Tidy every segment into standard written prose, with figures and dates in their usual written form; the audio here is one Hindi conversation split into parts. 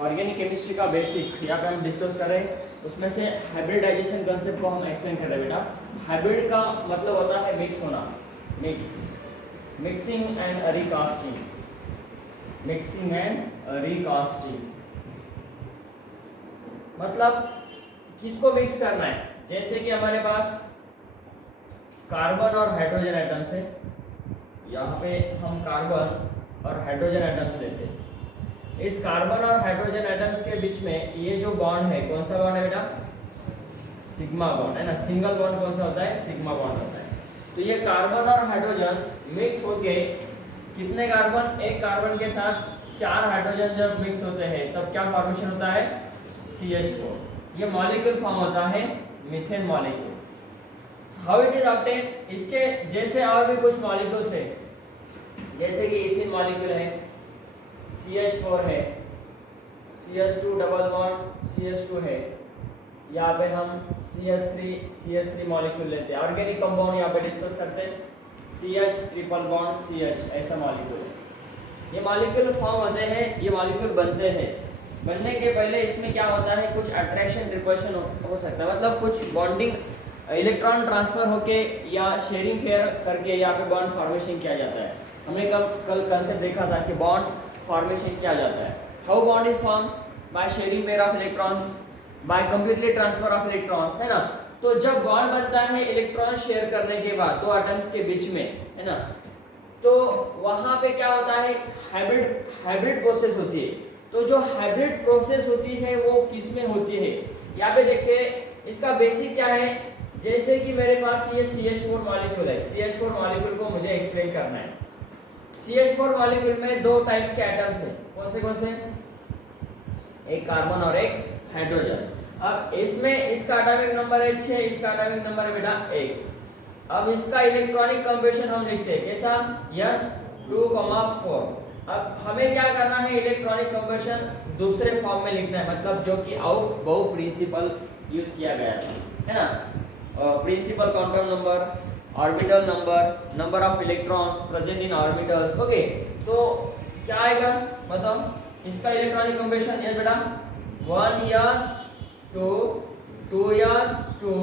ऑर्गेनिक केमिस्ट्री का बेसिक यहाँ पे हम डिस्कस कर रहे हैं, उसमें से हाइब्रिडाइजेशन कंसेप्ट को हम एक्सप्लेन कर रहे हैं बेटा। हाइब्रिड का मतलब होता है मिक्स होना, mixing and recasting, mixing and recasting मतलब किसको मिक्स करना है। जैसे कि हमारे पास कार्बन और हाइड्रोजन एटम्स है, यहाँ पे हम कार्बन और हाइड्रोजन एटम्स लेते हैं। इस कार्बन और हाइड्रोजन एटम्स के बीच में ये जो बॉन्ड है, कौन सा बॉन्ड है बेटा? सिग्मा बॉन्ड है ना। सिंगल बॉन्ड कौन सा होता है? सिग्मा बॉन्ड होता है। तो ये कार्बन और हाइड्रोजन मिक्स होके कितने कार्बन, एक कार्बन के साथ 4 हाइड्रोजन जब मिक्स होते हैं तब क्या फॉर्मेशन होता है? CH4। ये मॉलिक्यूल फॉर्म होता है methane molecule. How it is obtain? इसके जैसे और भी कुछ मॉलिक्यूल्स है, जैसे कि इथीन मॉलिक्यूल है, CH4 है, CH2 डबल बॉन्ड CH2 है, यहाँ पे हम CH3 मॉलिक्यूल लेते हैं। ऑर्गेनिक कंपाउंड यहाँ पे डिस्कस करते हैं, CH ट्रिपल बॉन्ड CH ऐसा मॉलिक्यूल है। ये मॉलिक्यूल फॉर्म होते हैं, ये मॉलिक्यूल बनते हैं। बनने के पहले इसमें क्या होता है? कुछ अट्रैक्शन रिपल्शन हो सकता है, मतलब कुछ बॉन्डिंग, इलेक्ट्रॉन ट्रांसफर होके या शेयरिंग पेयर करके यहाँ पे बॉन्ड फॉर्मेशन किया जाता है। हमने कल कंसेप्ट देखा था कि बॉन्ड फॉर्मेशन किया जाता है। How bond is form? By sharing pair of electrons, by completely transfer of electrons, है ना। तो जब बॉन्ड बनता है इलेक्ट्रॉन शेयर करने के बाद दो एटम्स के बीच में, है ना, तो वहां पे क्या होता है? हाइब्रिड प्रोसेस होती है। तो जो हाइब्रिड प्रोसेस होती है वो किस में होती है? यहाँ पे देखते हैं इसका बेसिक क्या है। जैसे कि मेरे पास ये CH4 मॉलिक्यूल है, CH4 मॉलिक्यूल को मुझे एक्सप्लेन करना है। CH4 मॉलिक्यूल में दो टाइप्स के एटम्स हैं, कौन से? एक कार्बन और एक हाइड्रोजन। अब इसमें इसका एटॉमिक नंबर है 6, इसका एटॉमिक नंबर है बेटा 1। अब इसका इलेक्ट्रॉनिक कंबिनेशन हम लिखते हैं कैसा? S2,4। अब हमें क्या करना है? इलेक्ट्रॉनिक कंबिनेशन दूसरे फॉर्म में लिखना है, मतलब जो कि आउट बाउ प्रिंसिपल यूज किया गया है ना। Principal quantum number, orbital number, number of electrons present in orbitals. Okay, तो क्या आएगा बताओ? इसका इलेक्ट्रॉनिक कंबिनेशन ये बेटा 1s2 2s2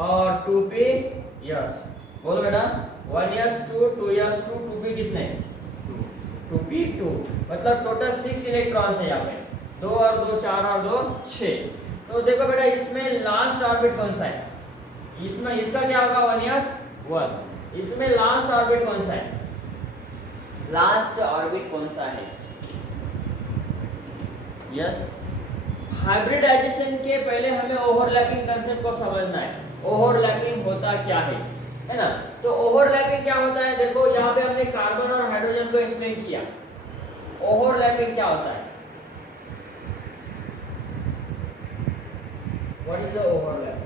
और 2p। बोलो बेटा 1s2 2s2 2p कितने? 2p2। मतलब टोटल 6 इलेक्ट्रॉन्स है यहाँ पे, 2 और 2 4 और 2 6। तो देखो बेटा इसमें लास्ट ऑर्बिट कौन सा है? इसमें इसका क्या होगा? 1s1। इसमें लास्ट ऑर्बिट कौन सा है? लास्ट ऑर्बिट कौन सा है? यस। हाइब्रिडाइजेशन के पहले हमें ओवरलैपिंग कंसेप्ट को समझना है। ओवरलैपिंग होता क्या है ना। तो ओवरलैपिंग क्या होता है? देखो यहाँ पे हमने कार्बन और हाइड्रोजन को एक्सप्लेन किया। ओवरलैपिंग क्या होता है? What is the overlap?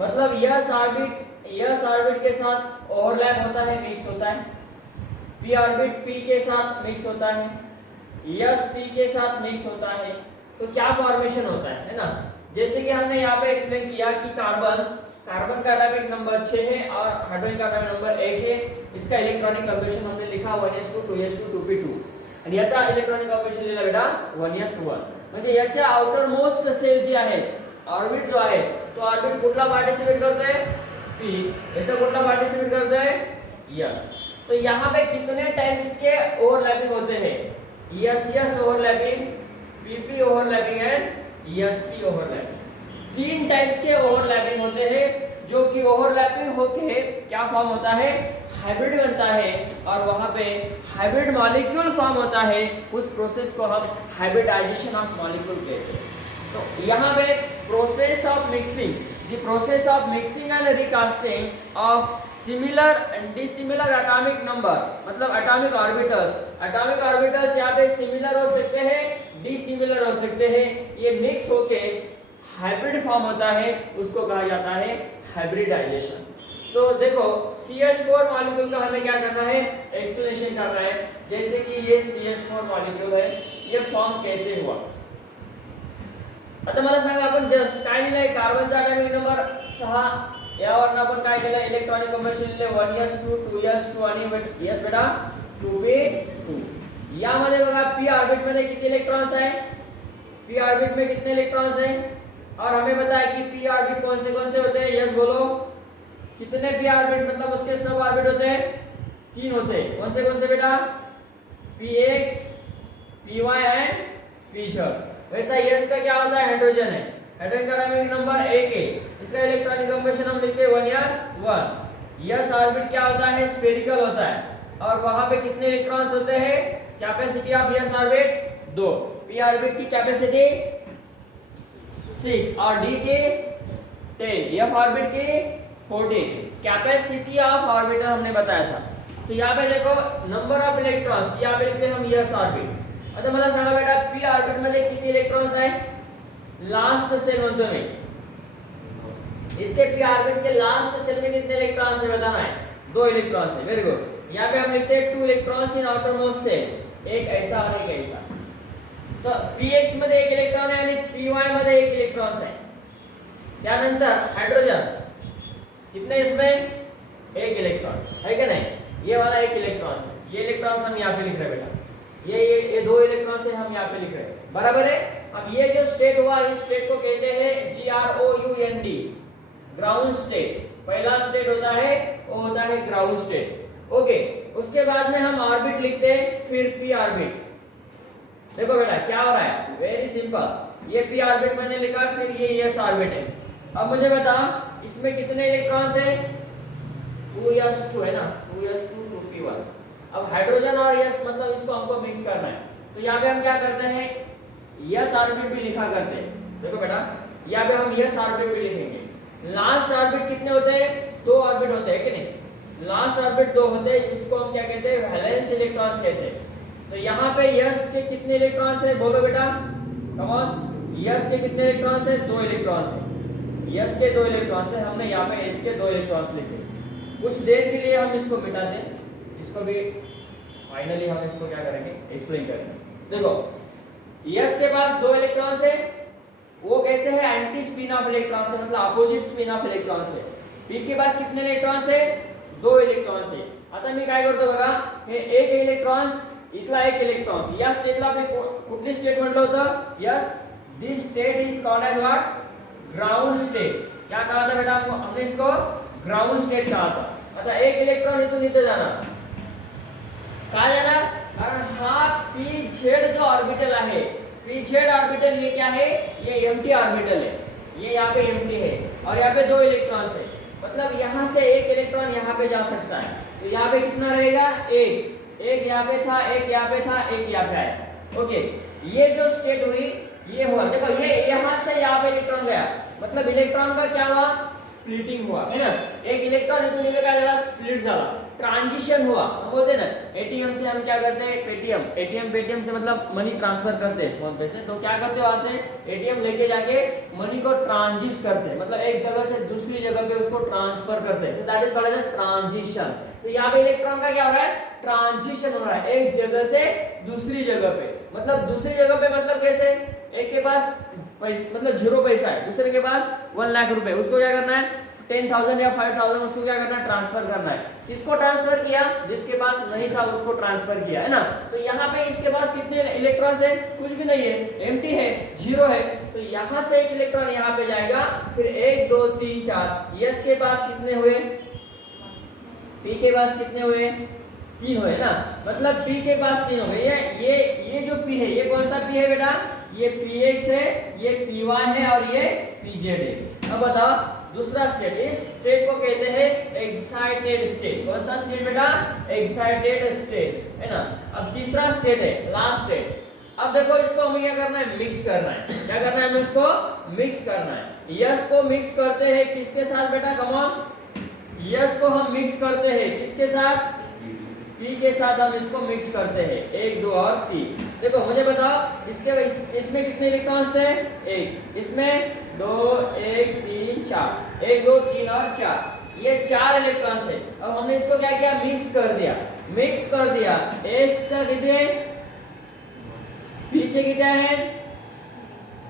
मतलब यस ऑर्बिट के साथ ओवरलैप होता है, मिक्स होता है। p ऑर्बिट p के साथ मिक्स होता है, यस p के साथ मिक्स होता है। तो क्या फॉर्मेशन होता है ना। जैसे कि हमने यहाँ पे एक्सप्लेन किया कि कार्बन का एटॉमिक नंबर 6 है और हाइड्रोजन का एटॉमिक नंबर 1 है। इसका इलेक्ट्रॉनिक कंबिनेशन हमने लिखा 1s2 2s2 2p2 आणि याचा इलेक्ट्रॉनिक कंबिनेशन लिहिला बेटा 1s1। म्हणजे याच्या आउटर मोस्ट सेल जी आहे, ऑर्बिट जो आहे, तो ऑर्बिट कुठला पार्टिसिपेट करतोय? p। याचा कुठला पार्टिसिपेट करतोय? यस। तो यहाँ पे कितने टाइप्स के ओवरलैपिंग होते हैं? Yes overlapping, pp overlapping and sp overlapping. 3 types के ओवरलैपिंग होते हैं, जो कि ओवरलैपिंग होके क्या फॉर्म होता है? हाइब्रिड बनता है और वहां पे हाइब्रिड मॉलिक्यूल फॉर्म होता है। उस प्रोसेस को हम हाइब्रिडाइजेशन ऑफ मॉलिक्यूल कहते हैं। तो यहाँ पे process of mixing, the process of mixing and recasting of similar and dissimilar atomic number, मतलब atomic orbitals यहाँ पे similar हो सकते हैं, dissimilar हो सकते हैं। ये mix होके हाइब्रिड फॉर्म होता है, उसको कहा जाता है हाइब्रिडाइजेशन। तो देखो CH4 मॉलिक्यूल का हमें क्या करना है? एक्सप्लेनेशन करना है। जैसे कि ये CH4 मॉलिक्यूल है, ये फॉर्म कैसे हुआ? आता मला सांगा, आपण जस्ट काय लिहिलंय? कार्बनचा एटॉमिक नंबर 6, यावरून आपण काय केलं? इलेक्ट्रॉनिक कंबिनेशन लिहिले 1s2 2s2 आणि यस बेटा 2p2। यामध्ये बघा पी ऑर्बिट मध्ये किती इलेक्ट्रॉन्स है, पी ऑर्बिट में कितने इलेक्ट्रॉन्स है, और हमें पता है कि पी ऑर्बिट कौन से होते हैं, यस बोलो कितने पी ऑर्बिट, मतलब उसके सब ऑर्बिट होते हैं, 3 होते हैं। कौन से बेटा, P X, P Y and P Z. वैसा यस का क्या होता है, हाइड्रोजन है, हाइड्रोजन का एटॉमिक नंबर 1 है, इसका इलेक्ट्रॉनिक कंपोजिशन हम लिखते हैं 1s1। यस ऑर्बिट क्या होता है, स्फेरिकल होता है, और वहां पे कितने इलेक्ट्रॉन्स होते हैं, capacity of yes orbit 2, P orbit की कैपेसिटी 6 और डी की 10, एफ ऑर्बिट की 14। कैपेसिटी ऑफ ऑर्बिटर हमने बताया था। तो यहाँ पे देखो नंबर ऑफ इलेक्ट्रॉन्स, यहाँ पे लिखते हैं हम यस ऑर्बिट। आता मला सांगा बेटा पी ऑर्बिट मध्ये किती इलेक्ट्रॉन्स आहे, लास्ट सेल म्हणतो मी, इसके पी ऑर्बिट के लास्ट सेल में कितने इलेक्ट्रॉन्स है बताना है, 2 इलेक्ट्रॉन्स है, वेरी गुड। यहाँ पे हम लिखते हैं 2 electrons in outer most shell, एक ऐसा और एक ऐसा। तो px मध्ये 1 इलेक्ट्रॉन आहे आणि py मध्ये 1 इलेक्ट्रॉन आहे। त्यानंतर हाइड्रोजन कितने इसमें, 1 इलेक्ट्रॉन है क्या नहीं, ये वाला 1 इलेक्ट्रॉन है, ये इलेक्ट्रॉन्स हम यहाँ पे लिख रहे हैं बेटा, ये 2 इलेक्ट्रॉन से हम यहाँ पे लिख रहे हैं, बराबर है। अब ये जो स्टेट हुआ, इस स्टेट को कहते हैं GROUND, ग्राउंड स्टेट। पहला स्टेट होता है वो होता है ग्राउंड स्टेट, ओके। उसके बाद में हम ऑर्बिट लिखते हैं, फिर पी ऑर्बिट। देखो बेटा क्या हो रहा है, वेरी सिंपल, ये पी ऑर्बिट मैंने लिखा, फिर ये एस ऑर्बिट है। अब मुझे बता इसमें कितने इलेक्ट्रॉन्स है, 2s2 है ना, 2s2 2p1। अब हाइड्रोजन और यस मतलब इसको हमको मिक्स करना है, तो यहाँ पे हम क्या करते हैं, यस ऑर्बिट भी लिखा करते हैं। देखो बेटा यहाँ पे हम यस ऑर्बिट भी लिखेंगे। लास्ट ऑर्बिट कितने होते हैं, 2 ऑर्बिट होते हैं कि नहीं, लास्ट ऑर्बिट 2 होते हैं, इसको हम क्या कहते हैं, वैलेंस इलेक्ट्रॉन्स कहते हैं। तो यहाँ पे यस के कितने इलेक्ट्रॉन्स है, बोलो बेटा कम ऑन, यस के कितने इलेक्ट्रॉन्स है, 2 इलेक्ट्रॉन्स है, यस के 2 इलेक्ट्रॉन्स है, हमने यहाँ पे एस के 2 इलेक्ट्रॉन्स लिखे। कुछ देर के लिए हम इसको मिटा दें, इसको भी फाइनली हम इसको क्या करेंगे, एक्सप्लेन करेंगे। देखो यस के पास 2 इलेक्ट्रॉन्स है, वो कैसे है, एंटी स्पिन ऑफ इलेक्ट्रॉन्स है, मतलब अपोजिट स्पिन ऑफ इलेक्ट्रॉन्स है। पी के पास कितने इलेक्ट्रॉन्स है, 2 इलेक्ट्रॉन्स है। आता मी काय करतो बघा, हे 1 इलेक्ट्रॉन्स, इथला 1 इलेक्ट्रॉन्स, या स्टेटला आपण कुठली स्टेट म्हटलं होतं, yes this state is called as what, ground state. क्या कहा था बेटा, हमने इसको ग्राउंड स्टेट कहा था। आता 1 इलेक्ट्रॉन इथून इथे जाणार, का जाणार, कारण हा पी जेड जो ऑर्बिटल आहे, पी जेड ऑर्बिटल ये क्या है, ये एम्प्टी ऑर्बिटल है, ये यहाँ पे एम्प्टी है, और यहाँ पे 2 इलेक्ट्रॉन्स है, मतलब यहाँ से 1 इलेक्ट्रॉन यहाँ पे जा सकता है। तो यहाँ पे कितना रहेगा, 1 यहाँ पे था, 1 यहाँ पे था, 1 यहाँ पे आया, ओके। ये जो स्टेट हुई ये हुआ, देखो ये यहाँ से यहाँ पे इलेक्ट्रॉन गया, मतलब इलेक्ट्रॉन का क्या हुआ, स्प्लिटिंग हुआ है ना, 1 इलेक्ट्रॉन इथून इथे काय झाला, स्प्लिट झाला, ट्रांजिशन हुआ। हम बोलते हैं ना एटीएम से हम क्या करते हैं, पेटीएम, एटीएम पेटीएम से मतलब मनी ट्रांसफर करते हैं फोन पे से, तो क्या करते हो, वहां से एटीएम लेके जाके मनी को ट्रांजिट करते हैं, मतलब एक जगह से दूसरी जगह पे उसको ट्रांसफर करते हैं, तो that is called as transition. तो यहाँ पे इलेक्ट्रॉन का क्या हो रहा है, ट्रांजिशन हो रहा है एक जगह से दूसरी जगह पे, मतलब दूसरी जगह पे मतलब कैसे, एक के पास पैसा मतलब 0 पैसा है, दूसरे के पास 1 लाख रुपए, उसको क्या करना है 10,000 या 5,000, उसको क्या करना है, ट्रांसफर करना है। किसको ट्रांसफर किया, जिसके पास नहीं था उसको ट्रांसफर किया, है ना। तो यहाँ पे इसके पास कितने इलेक्ट्रॉन्स है, कुछ भी नहीं है, एम्प्टी है, 0 है। तो यहाँ से 1 इलेक्ट्रॉन यहाँ पे जाएगा, फिर 1 2 3 4, यस के पास कितने हुए, पी के पास कितने हुए, 3 हुए ना, मतलब पी के पास 3 हो गए। ये जो पी है, ये कौन सा पी है बेटा, ये px है, ये py है और ये pz है। अब बताओ दूसरा स्टेट, इस स्टेट को कहते हैं एक्साइटेड स्टेट। कौन सा स्टेट बेटा, एक्साइटेड स्टेट, है ना। अब तीसरा स्टेट है, लास्ट स्टेट। अब देखो इसको हमें क्या करना है, मिक्स करना है। क्या करना है, हमें इसको मिक्स करना है। यस को मिक्स करते हैं किसके साथ बेटा, कम ऑन, यस को हम मिक्स करते हैं किसके साथ, पी के साथ हम इसको मिक्स करते हैं, 1 2 और 3। देखो मुझे बताओ इसमें कितने इलेक्ट्रॉन्स थे, 1, इसमें 2 1 3 4, 1 2 3 और 4, ये 4 इलेक्ट्रॉन्स है। अब हमने इसको क्या किया, मिक्स कर दिया, एस से कितने, पीछे कितना है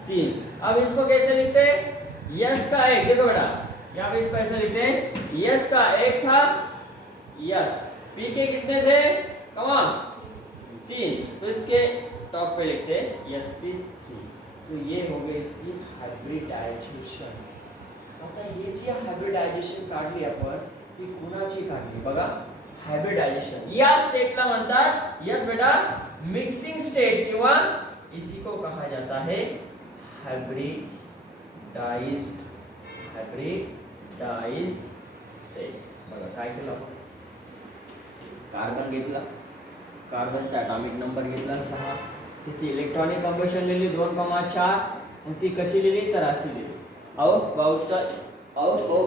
3। अब इसको कैसे लिखते हैं, यस का 1, देखो बेटा यहाँ पे इसको ऐसे लिखते हैं, यस का 1 था, यस, पी के कितने थे, कम ऑन 3, तो इसके टॉप पे लिखते हैं sp3। तो ये हो गई इसकी हायब्रिडायझेशन। आता ये जी हायब्रिडायझेशन काढली आपण, ही कुणाची काढली बघा, हायब्रिडायझेशन या स्टेटला म्हणतात, यस बेटा, मिक्सिंग स्टेट, किंवा इसी को कहा जाता है हायब्रिडाइज्ड स्टेट। बघा काय केलं आपण, कार्बन घेतला, कार्बनचा ॲटॉमिक नंबर घेतला 6, तिची इलेक्ट्रॉनिक कंबशन लिहिली 2,4, मग ती कशी लिहिली तर अशी लिहिली। आउट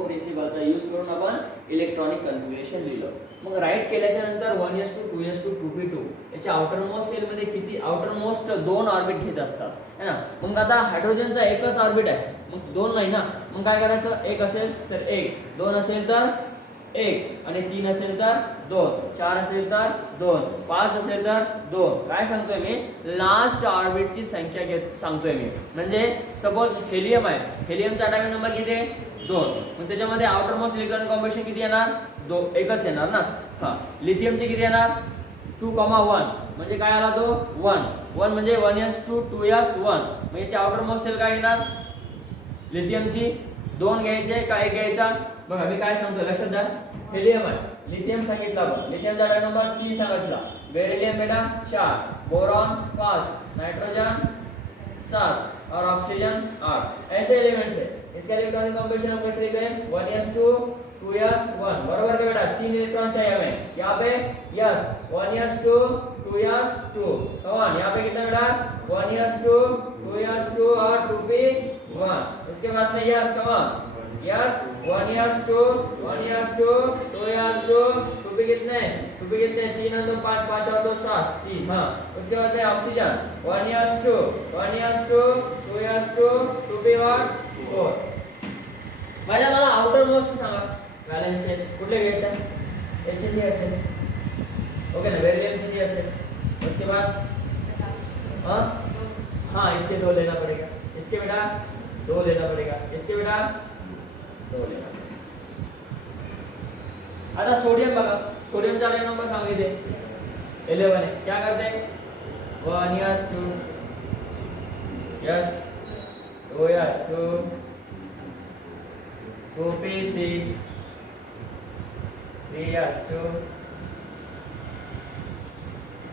प्रिन्सिपलचा यूज करून आपण इलेक्ट्रॉनिक कन्फिग्युरेशन लिहिलं। मग राईट केल्याच्या नंतर 1s2 2s2 2p2 याच्या आउटर मोस्ट सेल मध्ये किती, आउटर मोस्ट 2 ऑर्बिट घेत असतात है ना। मग आता हायड्रोजनचा एकच ऑर्बिट आहे, मग 2 नाही ना, मग काय करायचं, 1 असेल तर 1, 2 असेल तर 1, आणि 3 असेल तर 2, 4 असेल तर 2, 5 असेल तर 2। काय सांगतोय मी, लास्ट ऑर्बिटची संख्या सांगतोय मी। म्हणजे सपोज हेलियम आहे, हेलियमचा ॲटॉमिक नंबर किती आहे 2, मग त्याच्यामध्ये आउटर मोस्ट इलेक्ट्रॉनिक कॉम्बिनेशन किती येणार, 2, एकच येणार ना। हां, लिथियमचे किती येणार 2,1, म्हणजे काय आला तो 1, 1 म्हणजे 1s2 2s1, मग याची आउटर मोस्ट सेल काय येणार, लिथियमची 2 घ्यायचे का 1 घ्यायचा। बघा मी काय सांगतो लक्षात द्या, हेलियम आहे, लिथियम सांगितला आपण, लिथियमचा ॲटॉमिक नंबर 3 सांगितला, बेरिलियम बेटा 4, बोरॉन 5, नाइट्रोजन 7 और ऑक्सीजन 8, ऐसे एलिमेंट्स है। इसका इलेक्ट्रॉनिक कॉम्बिनेशन हम कैसे लिखते हैं, 1s2 2s1, बराबर के बेटा 3 इलेक्ट्रॉन चाहिए हमें, यहाँ पे यस 1s2 2s2, कमान यहाँ पे कितना बेटा 1s2 2s2 और 2p1, उसके बाद में यस कमान यस 1s2 2s2 2p कितने 3 और 2 5, 5 और 2 7, 3। हाँ, उसके बाद में ऑक्सीजन 1s2 2s2 2p1 4। माझ्या मला आउटर मोस्ट सांगा, वॅलेन्स सेल कुठले घ्यायचे, HCl असेल, ओके ना, बेरिलियम ची असेल, उसके बाद हाँ इसके 2 लेना पड़ेगा, इसके बेटा 2 लेना पड़ेगा, इसके बेटा 2 लेना पड़ेगा। आता सोडियम बघा, सोडियमचा नंबर सांगितले 11 आहे, क्या करते 1s2 yes 2s2 2p6 3s2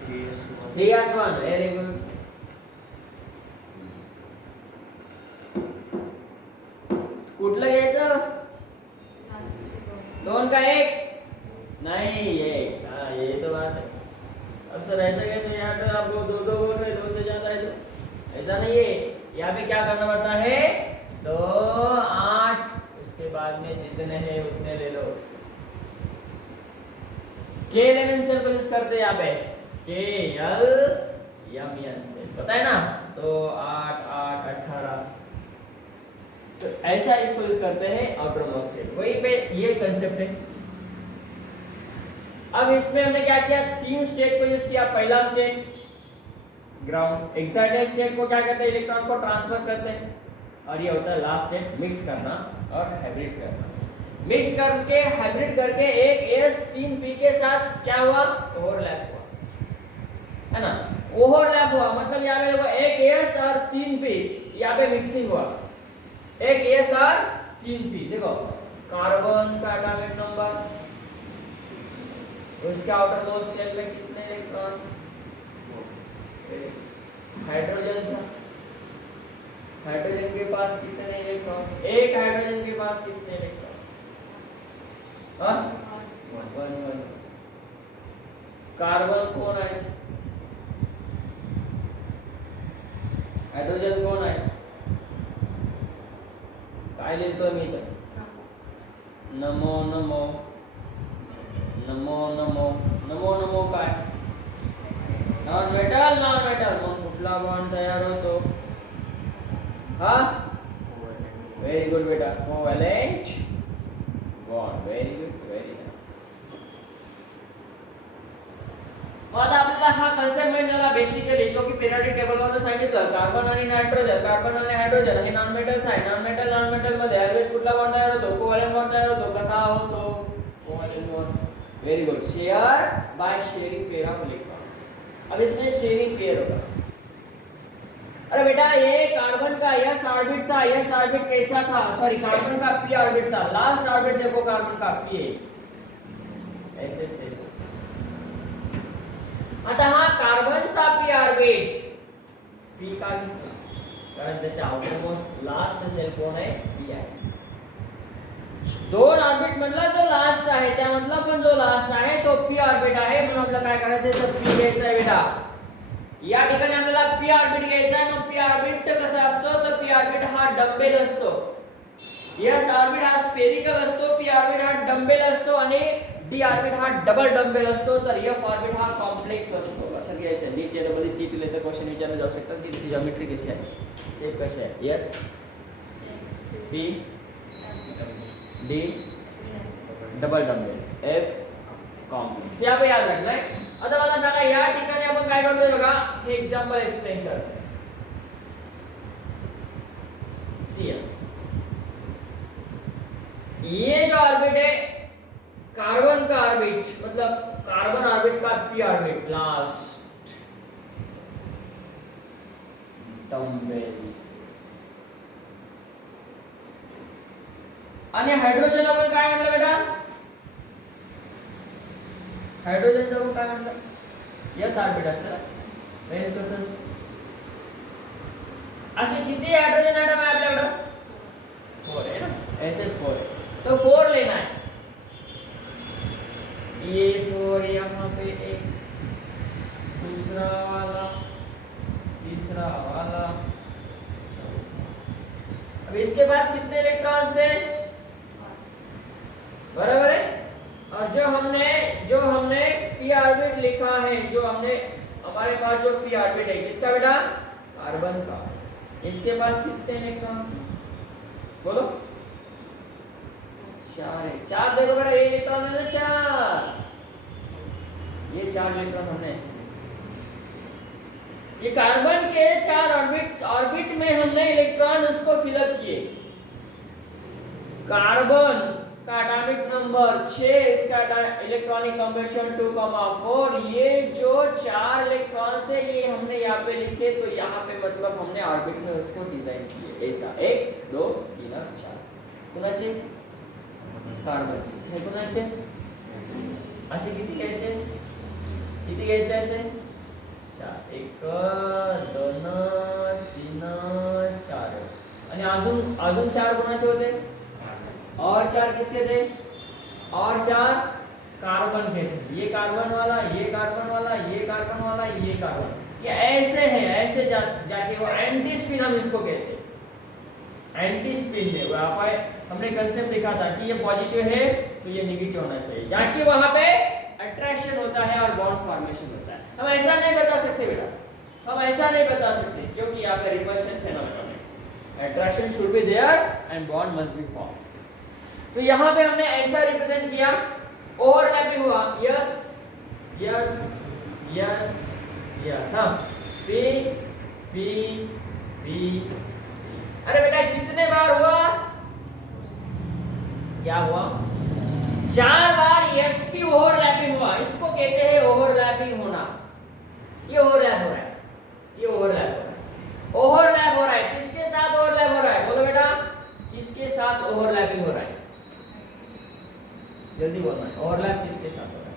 3s1, very good. कुठलं घ्यायचं, 2 का 1 नहीं, 1। हाँ ये तो बात है। अब सर ऐसा कैसे, यहाँ पे आपको 2 बोल रहे, 2 से ज्यादा है तो ऐसा नहीं है, यहाँ पे क्या करना पड़ता है 2 8, उसके बाद में जितने हैं उतने ले लो। के एलिमेंट सेल को यूज करते हैं यहाँ पे, KLMN सेल, पता है ना, तो 8 8 18, तो ऐसा इसको यूज करते हैं आउटर मोस्ट सेल, वहीं पे ये कंसेप्ट है। अब इसमें हमने क्या किया, 3 स्टेट को यूज किया। पहला स्टेट ग्राउंड, एक्साइटेड स्टेट को क्या करते हैं, इलेक्ट्रॉन को ट्रांसफर करते हैं, और ये होता है लास्ट स्टेट मिक्स करना और हाइब्रिड करना। मिक्स करके हाइब्रिड करके एक S 3p के साथ क्या हुआ, ओवरलैप हुआ, है ना, ओवरलैप हुआ, मतलब यहाँ पे देखो एक S और 3p, यहाँ पे मिक्सिंग हुआ, एक S और 3p, देखो कार्बन का एटॉमिक नंबर, उसके आउटर मोस्ट शेल में कितने इलेक्ट्रॉन्स, हाइड्रोजन था, हाइड्रोजन के पास कितने इलेक्ट्रॉन्स, एक हाइड्रोजन के पास कितने इलेक्ट्रॉन्स, हाँ 1 कार्बन कौन है, हाइड्रोजन कौन आहे, काय लिहितोय मी तर नमो नमो नमो नमो नमो नमो काय, नॉन मेटल मग कुठला बॉन्ड तयार होतो, हा व्हेरी गुड बेटा, covalent bond, very good, very nice. मग आता आपल्याला हा कन्सेप्ट माहिती झाला बेसिकली, जो की पिरियडिक टेबल मध्ये सांगितलं, कार्बन आणि नायट्रोजन, कार्बन आणि हायड्रोजन हे नॉन मेटल्स आहे, नॉन मेटल मध्ये ऑलवेज कुठला बॉन्ड तयार होतो, कोव्हॅलेंट बॉन्ड तयार होतो, कसा होतो covalent bond, very good, share by sharing pair of electrons. अब इसमें शेयरिंग क्लियर होगा। अरे बेटा ये कार्बन का यस ऑर्बिट था, यस ऑर्बिट कैसा था, सॉरी कार्बन का पी ऑर्बिट था, लास्ट ऑर्बिट देखो कार्बन का पी ऐसे से। आता हा कार्बनचा पी ऑर्बिट पी का घेतला कारण त्याच्या आउटरमोस्ट लास्ट शेल कोण आहे पी आहे। दोन ऑर्बिट मधला जो लास्ट आहे त्यामधला पण जो लास्ट आहे तो पी ऑर्बिट आहे, म्हणून आपल्याला काय करायचं तर पी घ्यायचा आहे बेटा। या ठिकाणी आपल्याला पी ऑर्बिट घ्यायचा आहे। मग पी ऑर्बिट कसा असतो तर पी ऑर्बिट हा डंबेल असतो, एस ऑर्बिट हा स्फेरिकल असतो, पी ऑर्बिट हा डंबेल असतो आणि डी ऑर्बिट हा डबल डंबेल असतो, तर एफ ऑर्बिट हा कॉम्प्लेक्स असतो। असं घ्यायचं। NEET generally C P letter question विचारले जाऊ शकतात की त्याची ज्योमेट्री कशी आहे, शेप कशी आहे, S P D double dumbbell F complex, या पे याद रखना है। आता मला सांगा या ठिकाणी आपण काय करतोय बघा, हे एग्जांपल एक्सप्लेन करतोय। सी ये जो ऑर्बिट है कार्बन का ऑर्बिट, मतलब कार्बन ऑर्बिट का पी ऑर्बिट लास्ट डंबेल्स, आणि हायड्रोजन आपण काय म्हटलं बेटा, हायड्रोजन आपण काय म्हटलं यस ऑर्बिट असतं, एस कसं असतं, असे किती हायड्रोजन एटम आहे आपल्याकडे 4 है ना, ऐसे 4 है तो 4 लेना है। ये 4 यहाँ पे एक, दूसरा वाला, तीसरा वाला, अब इसके पास कितने इलेक्ट्रॉन्स थे, बराबर है। और जो हमने पी ऑर्बिट लिखा है, जो हमने हमारे पास जो पी ऑर्बिट है किसका बेटा, कार्बन का, इसके पास कितने इलेक्ट्रॉन्स बोलो, 4 है। 4 देखो बेटा, ये इलेक्ट्रॉन है ना 4, ये 4 इलेक्ट्रॉन हमने ऐसे, ये कार्बन के 4 ऑर्बिट में हमने इलेक्ट्रॉन उसको फिलअप किए। कार्बन का एटॉमिक नंबर 6, इसका इलेक्ट्रॉनिक कंबेशन 2,4, ये जो 4 इलेक्ट्रॉन्स है ये हमने यहाँ पे लिखे, तो यहाँ पे मतलब हमने ऑर्बिट में उसको डिजाइन किए ऐसा 1 2 3 और 4। कुणाचे कार्बनचे, हे कुणाचे असे किती घ्यायचे, किती घ्यायचे असे 4, 1 2 3 4, आणि अजून 4 कुणाचे होते, और 4 किसके थे, और 4 कार्बन के थे। ये कार्बन वाला, ये कार्बन वाला, ये कार्बन वाला, ये कार्बन, ये ऐसे है, ऐसे जाके वो एंटी स्पिन हम इसको कहते हैं। एंटी स्पिन है, वहाँ पे हमने कंसेप्ट देखा था कि ये पॉजिटिव है तो ये नेगेटिव होना चाहिए, जाके वहाँ पे अट्रैक्शन होता है और बॉन्ड फॉर्मेशन होता है। हम ऐसा नहीं बता सकते बेटा, हम ऐसा नहीं बता सकते क्योंकि यहाँ पे रिपल्शन फेनोमेनन है, attraction should be there and bond must be form. तो यहाँ पे हमने ऐसा रिप्रेजेंट किया, ओवरलैपिंग हुआ, यस यस यस यस, हाँ पी पी पी। अरे बेटा कितने बार हुआ, क्या हुआ, 4 बार यस की ओवरलैपिंग हुआ, इसको कहते हैं ओवरलैपिंग होना। ये ओवरलैप हो रहा है, ये ओवरलैप हो रहा है, ओवरलैप हो रहा है, किसके साथ ओवरलैप हो रहा है बोलो बेटा, किसके साथ ओवरलैपिंग हो रहा है, जल्दी बोलना है, ओवरलैप किसके साथ हो रहा है,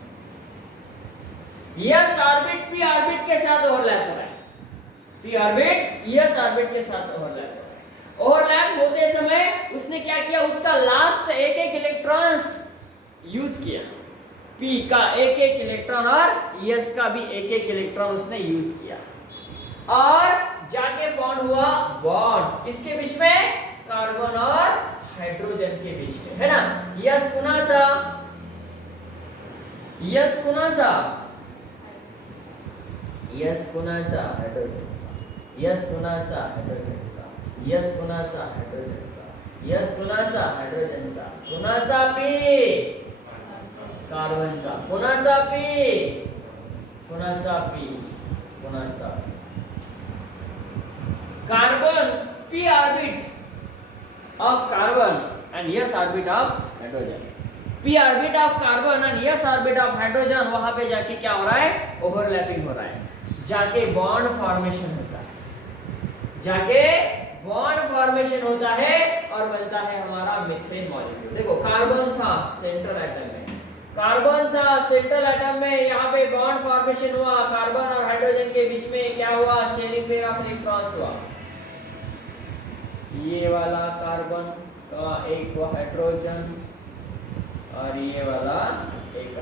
यस ऑर्बिट पी ऑर्बिट के साथ ओवरलैप हो रहा है, पी ऑर्बिट यस ऑर्बिट के साथ ओवरलैप हो रहा है। ओवरलैप होते समय उसने क्या किया, उसका लास्ट एक इलेक्ट्रॉन्स यूज किया, पी का एक इलेक्ट्रॉन और यस का भी एक इलेक्ट्रॉन उसने यूज किया, और जाके फॉर्म हुआ बॉन्ड, किसके बीच में, कार्बन और हाइड्रोजन के बीच में, है ना। यस कुणाचा, यस कुणाचा, यस कुणाचा हाइड्रोजनचा, यस कुणाचा हाइड्रोजनचा, यस कुणाचा हाइड्रोजनचा, यस कुणाचा हाइड्रोजनचा, कुणाचा पी कार्बनचा, कुणाचा पी, कुणाचा पी, कुणाचा carbon p orbit of carbon and s orbit of hydrogen, p orbit of carbon and s orbit of hydrogen, वहां पे जाके क्या हो रहा है, ओवरलैपिंग हो रहा है, जाके बॉन्ड फॉर्मेशन होता है, जाके बॉन्ड फॉर्मेशन होता है और बनता है हमारा मीथेन मॉलिक्यूल। देखो कार्बन था सेंट्रल एटम में, कार्बन था सेंट्रल एटम में, यहाँ पे बॉन्ड फॉर्मेशन हुआ, कार्बन और हाइड्रोजन के बीच में क्या हुआ, शेयरिंग पेयर ऑफ इलेक्ट्रॉन्स हुआ, ये वाला कार्बन का एक हाइड्रोजन और ये वाला एक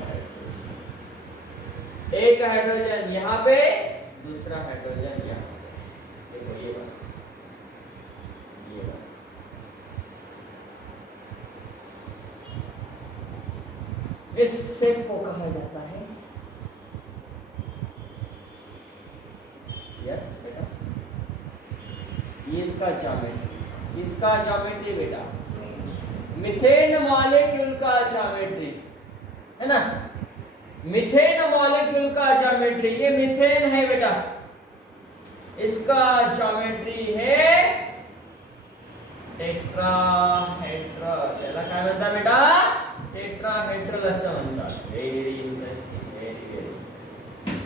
हाइड्रोजन यहाँ पे, दूसरा हाइड्रोजन यहाँ पे। देखो ये वाला इस शेप को कहा जाता है, यस बेटा, ये इसका ज्योमेट्री बेटा, मीथेन मॉलिक्यूल का ज्योमेट्री है ना, मीथेन मॉलिक्यूल का ज्योमेट्री, ये मीथेन है बेटा, इसका ज्योमेट्री है टेट्राहेड्रल, त्याला काय म्हणतात बेटा, टेट्राहेड्रल असं म्हणतात। वेरी इंटरेस्टिंग, वेरी इंटरेस्टिंग,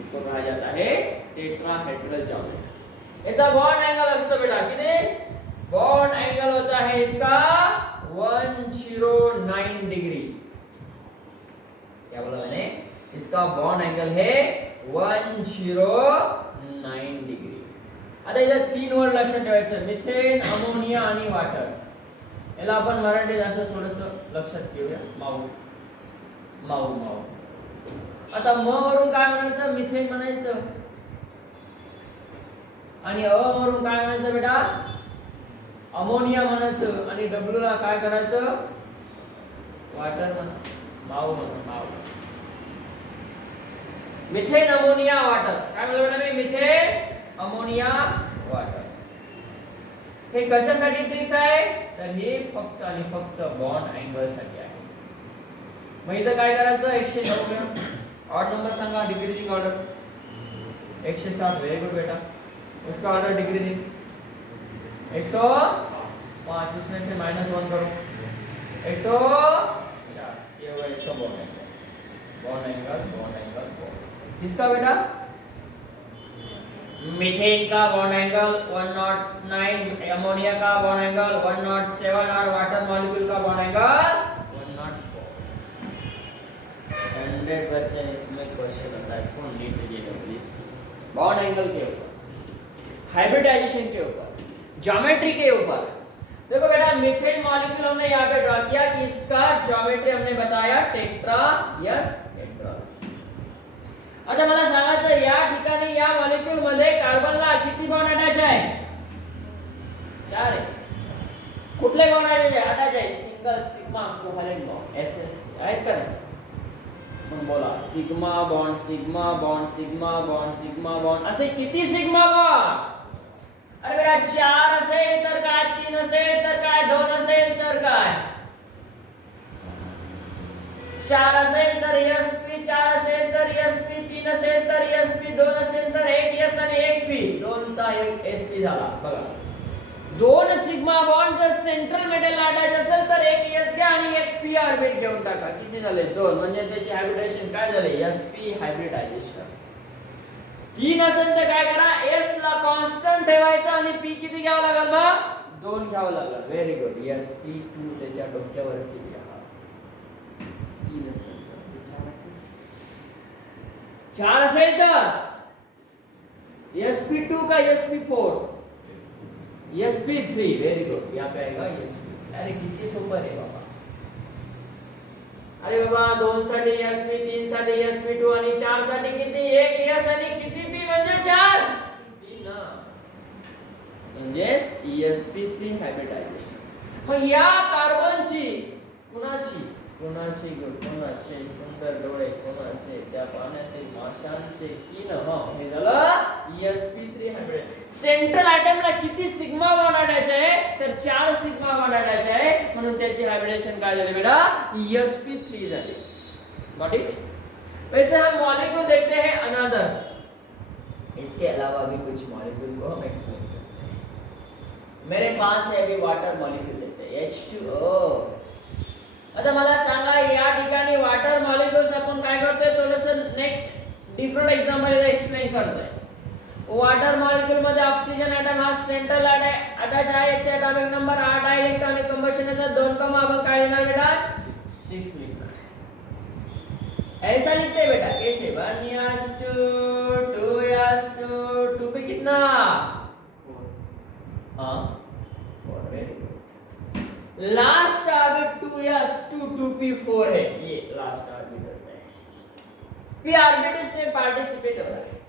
इसको कहा जाता है टेट्राहेड्रल ज्योमेट्री। इसका बॉन्ड एंगल असतो बेटा, किती बॉन्ड एंगल होता है इसका 109 डिग्री, क्या बोला मैंने, इसका बॉन्ड एंगल है 109 डिग्री। आता इथे 3 वर्ड लक्षात ठेवायचं, मिथेन, अमोनिया आणि वॉटर, याला आपण मराठीत असं थोडंसं लक्षात ठेवूया, माऊ। आता म वरून काय म्हणायचं, मिथेन म्हणायचं, आणि अ वरून काय म्हणायचं बेटा, अमोनिया म्हणायचं, आणि डब्ल्यू ला काय करायचं, वॉटर म्हणा, माऊ म्हणा, माऊ। मिथेन, अमोनिया, वॉटर, काय म्हणलं बेटा मी, मिथेन, अमोनिया, वॉटर। हे कशासाठी ट्रिक्स आहे, तर हे फक्त आणि फक्त बॉन्ड अँगल साठी आहे। मग इथं काय करायचं, 109, ऑड नंबर सांगा, डिक्रीजिंग ऑर्डर, 160, वेरी गुड बेटा, उसका ऑर्डर डिक्रीजिंग, 105, उसमें से -1 करो, 104, ये होगा इसका बॉन्ड एंगल, बॉन्ड एंगल, किसका बेटा, मीथेन का बॉन्ड एंगल 109, अमोनिया का बॉन्ड एंगल 107 और वाटर मॉलिक्यूल का बॉन्ड एंगल 104। 100% इसमें क्वेश्चन आता है from NEET please, bond angle के ऊपर, हाइब्रिडाइजेशन के ऊपर, ज्योमेट्री के ऊपर। देखो बेटा मीथेन मॉलिक्यूल हमने यहाँ पे ड्रॉ किया कि इसका ज्योमेट्री हमने बताया टेट्रा, यस टेट्रा। आता मला सांगायचं, या ठिकाणी या मॉलिक्यूल मध्ये कार्बनला किती बॉन्ड अटॅच आहे, 4 आहे। कुठले बॉन्ड अटॅच आहे, single sigma covalent bond, SS आहेत का नाही, मग बोला sigma bond, sigma bond, sigma bond, sigma bond, असे किती सिग्मा बॉन्ड, अरे बेटा 4 असेल तर काय, 3 असेल तर काय, 2 असेल तर काय, 4 असेल तर sp, 4 असेल तर sp, 3 असेल तर sp, 2 असेल तर 1 s आणि 1 p, 2 चा 1 sp झाला। बघा 2 सिग्मा बॉन्ड जर सेंट्रल मेटल अटॅच असेल तर 1 s घ्या आणि 1 p ऑर्बिट घेऊन टाका, किती झाले 2, म्हणजे त्याची हायब्रिडायजेशन काय झाले, sp हायब्रिडायजेशन। 3 असेल तर काय करा, s ला कॉन्स्टंट ठेवायचा आणि p किती घ्यावं लागेल, मग 2 घ्यावं लागेल, व्हेरी गुड, sp2 त्याच्या डोक्यावरती घ्या। 3 असेल तर 4 असेल तर sp2 का sp4, sp3, वेरी गुड, यहाँ पे आएगा sp। अरे किती सोपं आहे बाबा, अरे बाबा 2 साठी sp, 3 साठी sp2 आणि 4 साठी किती, 1 s आणि किती p म्हणजे 4, 3 ना, म्हणजेच sp3 हायब्रिडायजेशन। मग या कार्बनची कुणाची कोणाचे सुंदर डोळे, कोणाचे त्या पाण्यातील माशांचे कीन, हे झालं sp3 हायब्रिड। सेंट्रल एटमला किती सिग्मा बॉन्ड अटॅच आहे, तर 4 सिग्मा बॉन्ड अटॅच आहे, म्हणून त्याची हायब्रिडेशन काय झाली बेटा, sp3 झाली। Got it. वैसे हम मॉलिक्यूल देखते हैं अनदर, इसके अलावा भी कुछ मॉलिक्यूल को हम एक्सप्लेन करते हैं। मेरे पास है अभी वाटर मॉलिक्यूल लेते हैं, H2O, आता मला सांगा या ठिकाणी वॉटर मॉलिक्युल्स आपण काय करतोय थोडंसं नेक्स्ट डिफरंट एक्झाम्पल एक्सप्लेन करतोय. वॉटर मॉलिक्यूल मध्ये ऑक्सीजन एटम हा सेंट्रल अटॅच आहे. याचा एटॉमिक नंबर 8 आहे. इलेक्ट्रॉनिक कंबशन याचा 2 आपण काय लिहिणार बेटा 6 लिखना है. ऐसा लिखते हैं बेटा कैसे 1s2 2s2 2 पे कितना 4 very good. Last orbit 2s2 2p4 है. ये लास्ट ऑर्बिटल है. p ऑर्बिट इसमें पार्टिसिपेट हो रहा है.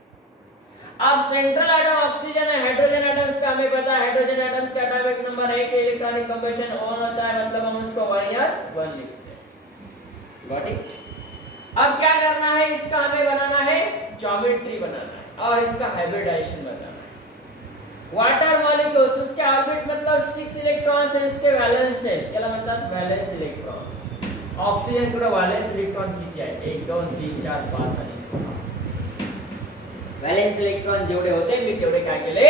अब सेंट्रल एटम ऑक्सीजन है. हाइड्रोजन एटम्स का हमें पता है. हाइड्रोजन एटम्स का एटॉमिक नंबर 1 के इलेक्ट्रॉनिक कंबशन ऑन होता है मतलब हम उसको 1s1 लिखते हैं. Got it. अब क्या करना है इसका हमें बनाना है ज्योमेट्री बनाना है और इसका हाइब्रिडाइजेशन बनाना है. वाटर मॉलिक्यूल्स उसके ऑर्बिट मतलब 6 इलेक्ट्रॉन्स है. इसके वैलेंस है त्याला म्हणतात वैलेंस इलेक्ट्रॉन्स. ऑक्सीजन कडे वैलेंस इलेक्ट्रॉन किती आहे 1 2 3 4 5 आणि 6. वैलेंस इलेक्ट्रॉन जेवढे होते मी तेवढे काय केले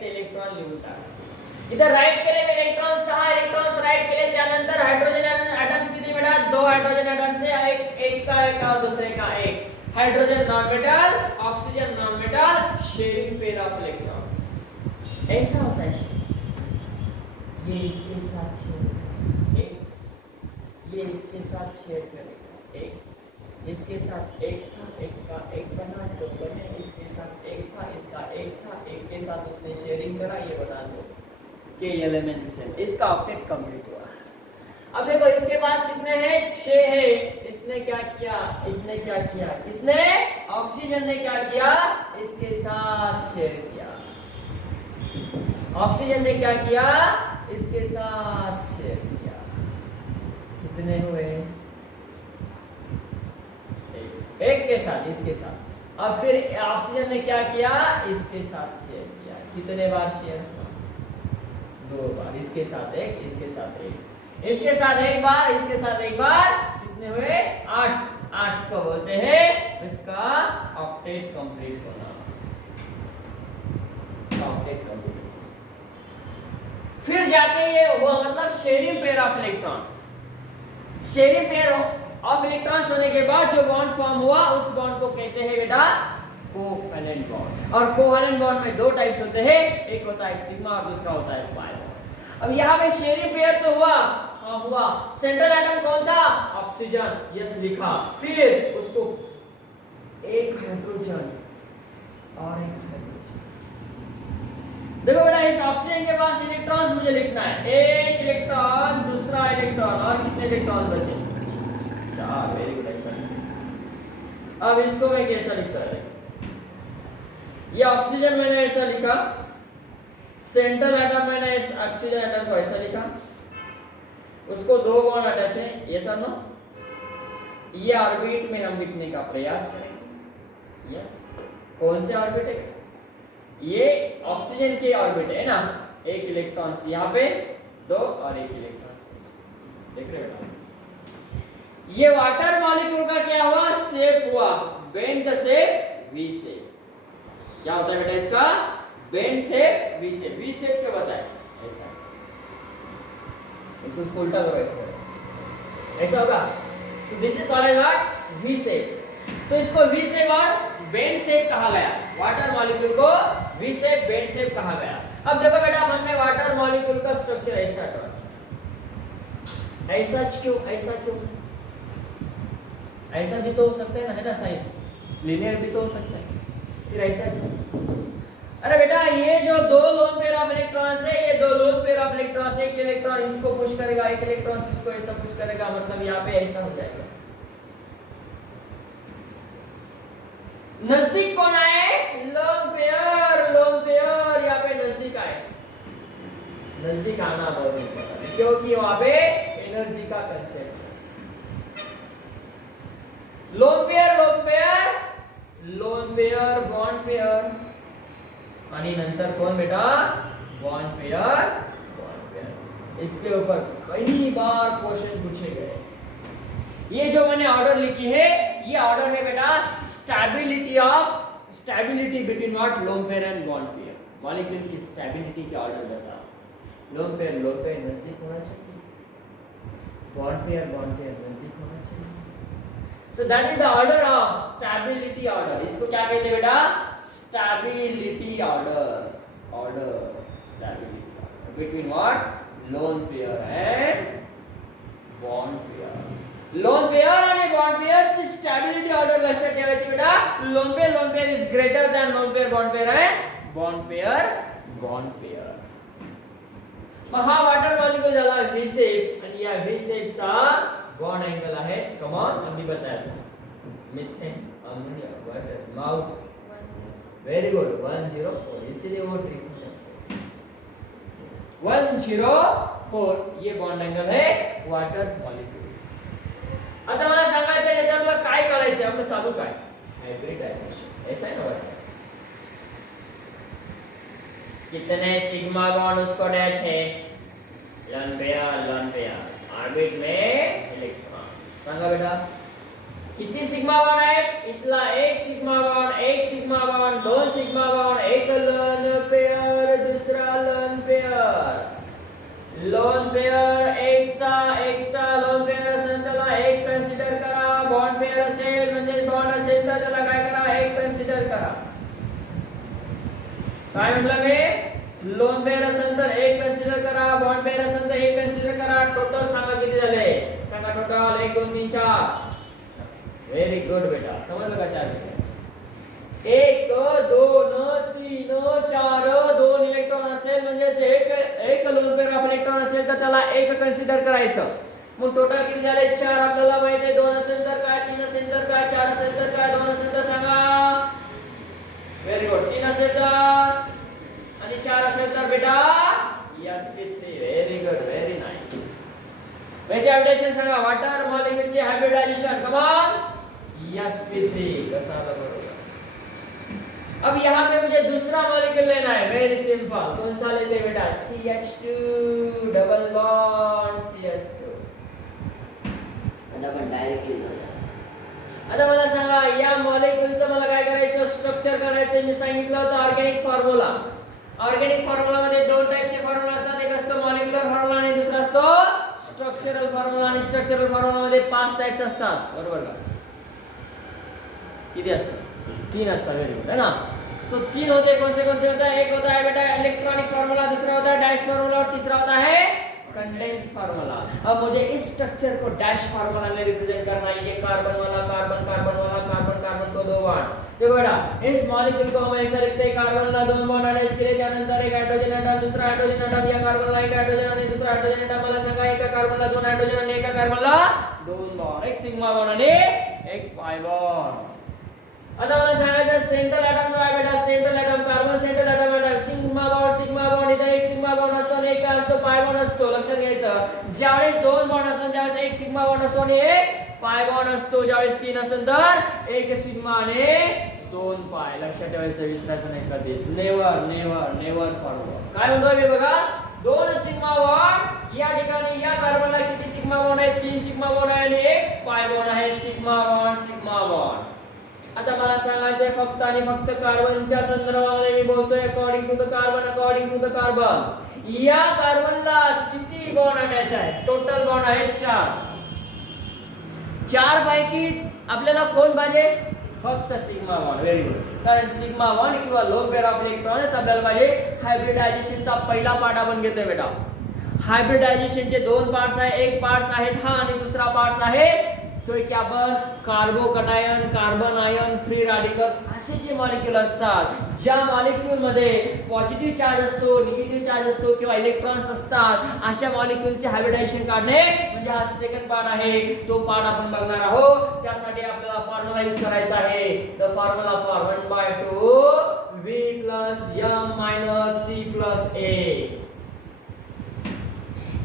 ते इलेक्ट्रॉन लिहून टाकले. इधर राइट केले मी इलेक्ट्रॉन 6 इलेक्ट्रॉन्स राइट केले. त्यानंतर हाइड्रोजन एटम्स किती बेटा 2 हाइड्रोजन एटम्स है. एक का एक और दूसरे का एक. Hydrogen non-metal oxygen non-metal sharing pair of electrons. ऐसा होता है ये इसके साथ शेयर एक, ये इसके साथ शेयर करेगा एक, इसके साथ एक था एक का एक बना तो बने. इसके साथ एक था इसका एक था एक के साथ उसने शेयरिंग करा ये बना दो के एलिमेंट्स है. इसका ऑक्टेट कंप्लीट हुआ. अब देखो इसके पास कितने हैं 6 है. इसने क्या किया किसने ऑक्सीजन ने क्या किया इसके साथ शेयर किया. ऑक्सीजन ने क्या किया इसके साथ शेयर किया. कितने हुए एक के साथ इसके साथ. अब फिर ऑक्सीजन ने क्या किया इसके साथ शेयर किया. कितने बार शेयर 2 बार. इसके साथ एक इसके साथ एक इसके साथ एक बार इसके साथ एक बार. कितने हुए 8. 8 को बोलते हैं इसका ऑक्टेट कंप्लीट होना. इसका ऑक्टेट कंप्लीट. फिर जाके ये हुआ मतलब sharing pair of electrons. Sharing pair of electrons होने के बाद जो बॉन्ड फॉर्म हुआ उस बॉन्ड को कहते हैं बेटा कोवैलेंट बॉन्ड. और कोवैलेंट बॉन्ड में 2 टाइप्स होते हैं. एक होता है सिग्मा और दूसरा होता है पाई. अब यहाँ पे शेयरिंग पेयर तो हुआ. सेंट्रल एटम कौन था ऑक्सीजन. यस लिखा. फिर उसको एक हाइड्रोजन और एक हाइड्रोजन. देखो बेटा इस ऑक्सीजन के पास इलेक्ट्रॉन्स मुझे लिखना है. एक इलेक्ट्रॉन दूसरा इलेक्ट्रॉन और कितने इलेक्ट्रॉन बचे 4. Very good. ऐसा. अब इसको मैं कैसा लिखता है ये ऑक्सीजन मैंने ऐसा लिखा. सेंट्रल एटम मैंने इस ऑक्सीजन एटम को ऐसा लिखा. उसको 2 बॉन्ड अटैच है. ये सर नो ये ऑर्बिट में हम लिखने का प्रयास करेंगे. यस कौन से ऑर्बिट है ये ऑक्सीजन के ऑर्बिट है ना. एक इलेक्ट्रॉन्स यहाँ पे 2 और एक इलेक्ट्रॉन्स देख रहे हो. ये वाटर मॉलिक्यूल का क्या हुआ शेप हुआ बेंड शेप वी शेप. क्या होता है बेटा इसका bend shape V shape. V shape क्या बताए ऐसा. इसको उल्टा करो ऐसा होगा. So this is called as what V shape. तो इसको वी शेप और बेंड शेप कहा गया. वाटर मॉलिक्यूल को वी शेप बेंड शेप कहा गया. अब देखो बेटा मन में वाटर मॉलिक्यूल का स्ट्रक्चर ऐसा है. ऐसा क्यों ऐसा भी तो हो सकता है ना साइड लीनियर भी तो हो सकता है. फिर ऐसा क्यों. अरे बेटा ये जो 2 लोन पेयर ऑफ इलेक्ट्रॉन्स है ये 2 लोन पेयर ऑफ इलेक्ट्रॉन्स. एक इलेक्ट्रॉन इसको पुश करेगा एक इलेक्ट्रॉन इसको ऐसा पुश करेगा मतलब यहाँ पे ऐसा हो जाएगा. नजदीक कौन आए लोन पेयर यहाँ पे नजदीक आए. नजदीक आना बहुत इंपॉर्टेंट है क्योंकि वहां पे एनर्जी का कंसेप्ट है. लोन पेयर बॉन्ड पेयर आणि नंतर कौन बेटा बॉन्ड पेयर. इसके ऊपर कई बार क्वेश्चन पूछे गए. ये जो मैंने ऑर्डर लिखी है ये ऑर्डर है बेटा stability between what lone pair and bond pair. Molecule की स्टेबिलिटी के ऑर्डर बता. लोन पेयर नजदीक होना चाहिए बॉन्ड पेयर नजदीक होना चाहिए। So that is the order of stability order. इसको क्या कहते हैं बेटा? Stability order. Order stability order between what? Lone pair and bond pair. Lone pair आणि बॉन्ड पेयर स्टॅबिलिटी ऑर्डर लक्षात ठेवायची बेटा। Lone pair is greater than lone pair bond pair आहे बॉन्ड पेयर। मग हा वॉटर मॉलिक्यूल झाला व्ही शेप आणि या व्ही शेप चा बॉन्ड एंगल आहे कम ऑन अभी बताया methane ammonia water mouth very good 104 इसीलिए वो ट्रीस में 104 ये बॉन्ड एंगल है वॉटर मॉलिक्यूल। आता मला सांगायचं याचं आपलं काय करायचं आपलं चालू काय? हायब्रिडायजेशन ऐसा है ना वाटर। कितने सिग्मा बॉन्ड उसको अटैच है? लोन पेयर ऑर्बिट में इलेक्ट्रॉन्स। सांगा बेटा किती सिग्मा बॉन्ड आहेत? इथला एक सिग्मा बॉन्ड, दोन सिग्मा बॉन्ड, एक लोन पेयर, दुसरा लोन पेयर एक चा लोन पेयर असेल त्याला एक कन्सिडर करा। बॉन्ड पेयर असेल म्हणजे बॉन्ड असेल तर त्याला काय करा? एक कन्सिडर करा। काय म्हटलं मी? लोन पेयर असेल तर एक कन्सिडर करा, बॉन्ड पेयर असेल तर एक कन्सिडर करा। टोटल सांगा किती झाले? सांगा टोटल 1 2 3 4। व्हेरी गुड बेटा, समजलं का? 4 दिवस 1 2 3 4 2 इलेक्ट्रॉन असेल म्हणजे एक लोन पेयर ऑफ इलेक्ट्रॉन असेल तर त्याला एक कन्सिडर करायचं। मग टोटल किती झाले? 4 आपल्याला माहिती आहे। 2 असेल तर काय, 3 असेल तर काय, 4 असेल तर काय, 2 असेल तर सांगा। व्हेरी गुड, 3 असेल तर आणि 4 असेल तर बेटा sp3। Very good, very nice. म्हणजे हायब्रिडायजेशन सांगा वॉटर मॉलिक्यूलचे हायब्रिडायजेशन कम ऑन sp3 कसा आला बरोबर। अब यहाँ पे मुझे दूसरा मॉलिक्यूल लेना है। वेरी सिंपल, कौन सा लेते बेटा? CH2 double bond CH2। आता पण डायरेक्टली जाऊया। आता मला सांगा या मॉलिक्यूलचं मला काय करायचं? स्ट्रक्चर करायचं। मी सांगितलं होतं ऑर्गॅनिक फॉर्म्युला। ऑर्गॅनिक फॉर्म्युला मध्ये दोन टाइपचे फॉर्म्युला असतात, एक असतो मॉलिक्युलर फॉर्म्युला आणि दुसरा असतो स्ट्रक्चरल फॉर्म्युला। आणि स्ट्रक्चरल फॉर्म्युला मध्ये 5 टाइप्स असतात, बरोबर का? किती असतात? 3 असतात। व्हेरी गुड है ना। तो 3 होते, कौन से होता है? एक होता है बेटा इलेक्ट्रॉनिक फार्मूला, दूसरा होता है डैश फार्मूला और तीसरा होता है कंडेंस फार्मूला। अब मुझे इस स्ट्रक्चर को डैश फार्मूला में रिप्रेजेंट करना है। ये कार्बन वाला कार्बन को 2 बॉन्ड। देखो बेटा इस मॉलिक्यूल को हम ऐसा लिखते हैं, कार्बन ला 2 बॉन्ड आणि इसके लिए त्यानंतर एक हाइड्रोजन एटम, दुसरा हाइड्रोजन एटम, या कार्बन ला एक हाइड्रोजन आणि दुसरा हाइड्रोजन एटम। मला सांगा एका कार्बन ला 2 हाइड्रोजन आणि एका कार्बन ला 2 बॉन्ड, एक सिग्मा बॉन्ड आणि एक पाय बॉन्ड। आता मला सांगायचं सेंट्रल एटम जो आहे बेटा, central atom carbon central atom आहे सिग्मा बॉन्ड इथे एक सिग्मा बॉन्ड असतो आणि एक असतो पाय बॉन्ड असतो। लक्षात घ्यायचं ज्यावेळेस 2 बॉन्ड असतात त्यावेळेस एक सिग्मा बॉन्ड असतो आणि एक पाय बॉन्ड असतो। ज्यावेळेस 3 असेल तर एक सिग्मा आणि 2 पाय। लक्षात ठेवायचं, विसरायचं नाही कधीच। Never forward. काय म्हणतोय मी बघा, 2 सिग्मा बॉन्ड या ठिकाणी या कार्बनला किती सिग्मा बॉन्ड आहेत? 3 सिग्मा बॉन्ड आहे आणि एक पाय बॉन्ड आहे। Sigma bond. आता मला सांगायचंय फक्त आणि फक्त कार्बनच्या संदर्भामध्ये मी बोलतोय। अकॉर्डिंग टू द कार्बन या कार्बनला किती बॉन्ड अटॅच आहे? टोटल बॉन्ड आहेत 4। 4 पैकी आपल्याला कोण पाहिजे? फक्त सिग्मा बॉन्ड। व्हेरी गुड, कारण सिग्मा बॉन्ड किंवा लोन पेयर ऑफ इलेक्ट्रॉन्स आपल्याला पाहिजे। हायब्रिडायजेशनचा पहिला पार्ट आपण घेतोय बेटा। हायब्रिडायजेशनचे 2 पार्ट्स आहे, एक पार्ट्स आहेत हा आणि दुसरा पार्ट्स आहे जो की आपण carbocation, carbon ion, free radicals असे जे मॉलिक्यूल असतात, ज्या मॉलिक्यूल मध्ये पॉझिटिव्ह चार्ज असतो, निगेटिव्ह चार्ज असतो किंवा इलेक्ट्रॉन्स असतात, अशा मॉलिक्यूलचे हायब्रिडायजेशन काढणे म्हणजे हा सेकंड पार्ट आहे। तो पार्ट आपण बघणार आहोत। त्यासाठी आपल्याला फॉर्म्युला यूज करायचा आहे। The formula for 1/2 V + M - C + A।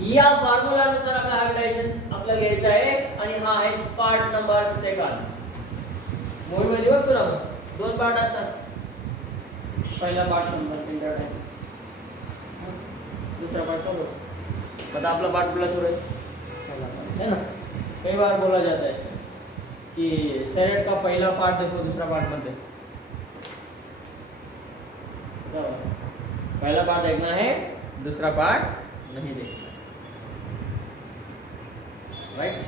या फॉर्म्युलानुसार आपला हायब्रिडायजेशन आपल्याला घ्यायचं आहे आणि हा आहे पार्ट नंबर 2। मूळ मध्ये बघतो ना 2 पार्ट असतात। पहिला पार्ट समजा आहे, दूसरा पार्ट सोडो। मतलब आपला पार्ट पूरा सुरू है ना। कई बार बोला जाता है कि सैरेट का पहला पार्ट देखो दूसरा पार्ट मत देखो। पहला पार्ट देखना है, दूसरा पार्ट नहीं देखना। राइट।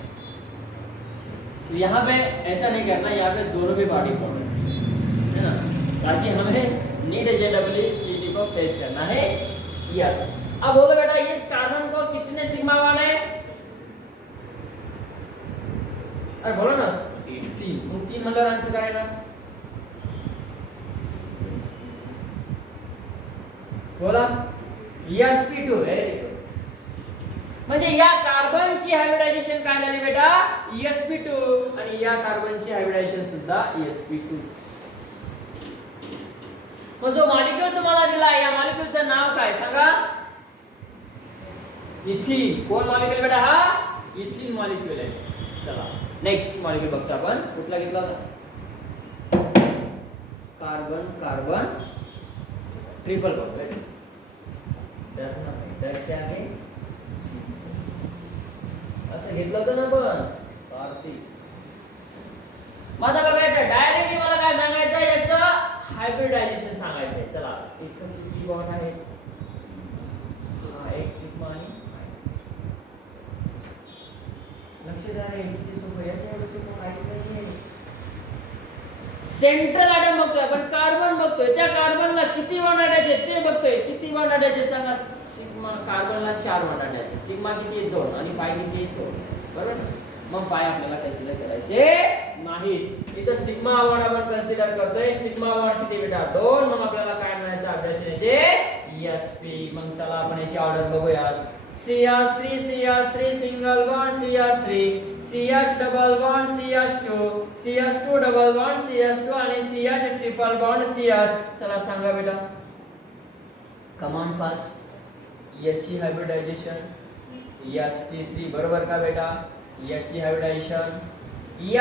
तो यहाँ पे ऐसा नहीं करना, यहाँ पे दोनों भी पार्ट इंपॉर्टेंट है ना, ताकि हमें नीट JEE को फेस करना है। यस, अब बोलो बेटा इस कार्बन को कितने सिग्मा बॉन्ड है? अरे बोलो ना, 3 मतलब आंसर करेगा। बोला sp2 म्हणजे या कार्बनची हायब्रिडायझेशन काय झाली बेटा? sp2 आणि या कार्बनची हायब्रिडायझेशन सुद्धा sp2। मग जो मॉलिक्यूल तुम्हाला दिला या मॉलिक्यूलचं नाव काय सांगा? इथिन। कोण मॉलिक्यूल बेटा? हा इथिन मॉलिक्यूल आहे। चला नेक्स्ट मॉलिक्यूल बघतो आपण, कुठला घेतला होता? Carbon carbon triple bond. डरना नहीं, डर क्या है? असं घेतलं होतं ना पण कार्तिक। माझा बघायचं डायरेक्टली, मला काय सांगायचं याचं हायब्रिडायझेशन सांगायचंय। चला इथं किती बॉन्ड आहे? हा एक सिग्मा आणि लक्षात आहे किती सोपं, याच्या एवढं सोपं काहीच नाहीये। सेंट्रल ॲटम बघतोय आपण, कार्बन बघतोय, त्या कार्बनला किती बॉन्ड अटॅच ते बघतोय। किती बॉन्ड अटॅच सांगा? सिग्मा कार्बनला 4 बॉन्ड अटॅच। सिग्मा किती आहे? 2 आणि पाय किती आहे? 2, बरोबर। मग पाय आपल्याला कन्सिडर करायचे नाहीत। इथं सिग्मा बॉन्ड आपण कन्सिडर करतोय। सिग्मा बॉन्ड किती बेटा? 2। मग आपल्याला काय म्हणायचं अभ्यासाचे? sp। मग चला आपण याची ऑर्डर बघूयात। CH3 CH3 single bond CH3, CH double bond CH2, CH2 double bond CH2 आणि CH ट्रिपल बॉन्ड CH। चला सांगा बेटा, कमांड फास्ट। याची हायब्रिडायझेशन sp3 बरोबर का बेटा? याची हायब्रिडायझेशन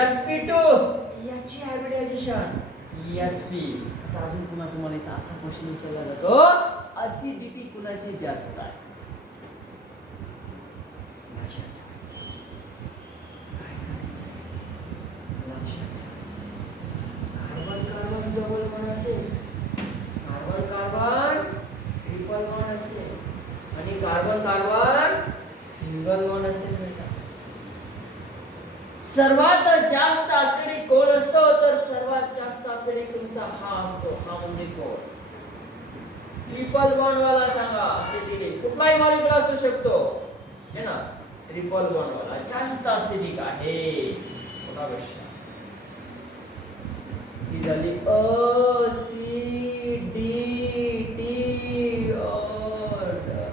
sp2, याची हायब्रिडायझेशन sp। आता अजून पुन्हा तुम्हाला इथं असा क्वेश्चन विचारला जातो, ऍसिडिटी कुणाची जास्त आहे? कार्बन कार्बन डबल बॉन्ड असेल, कार्बन कार्बन ट्रिपल बॉन्ड असेल आणि कार्बन कार्बन सिंगल बॉन्ड असेल बेटा। सर्वात जास्त ऍसिडिक कोण असतो? तर सर्वात जास्त ऍसिडिक तुमचा हा असतो। हा म्हणजे कोण? ट्रिपल बॉन्ड वाला सांगा। ऍसिडिटी कुठलाही मॉलिक्यूल असू शकतो है ना, ट्रिपल बॉन्ड वाला जास्त ऍसिडिक आहे। बघा कशा ही झाली acidity order.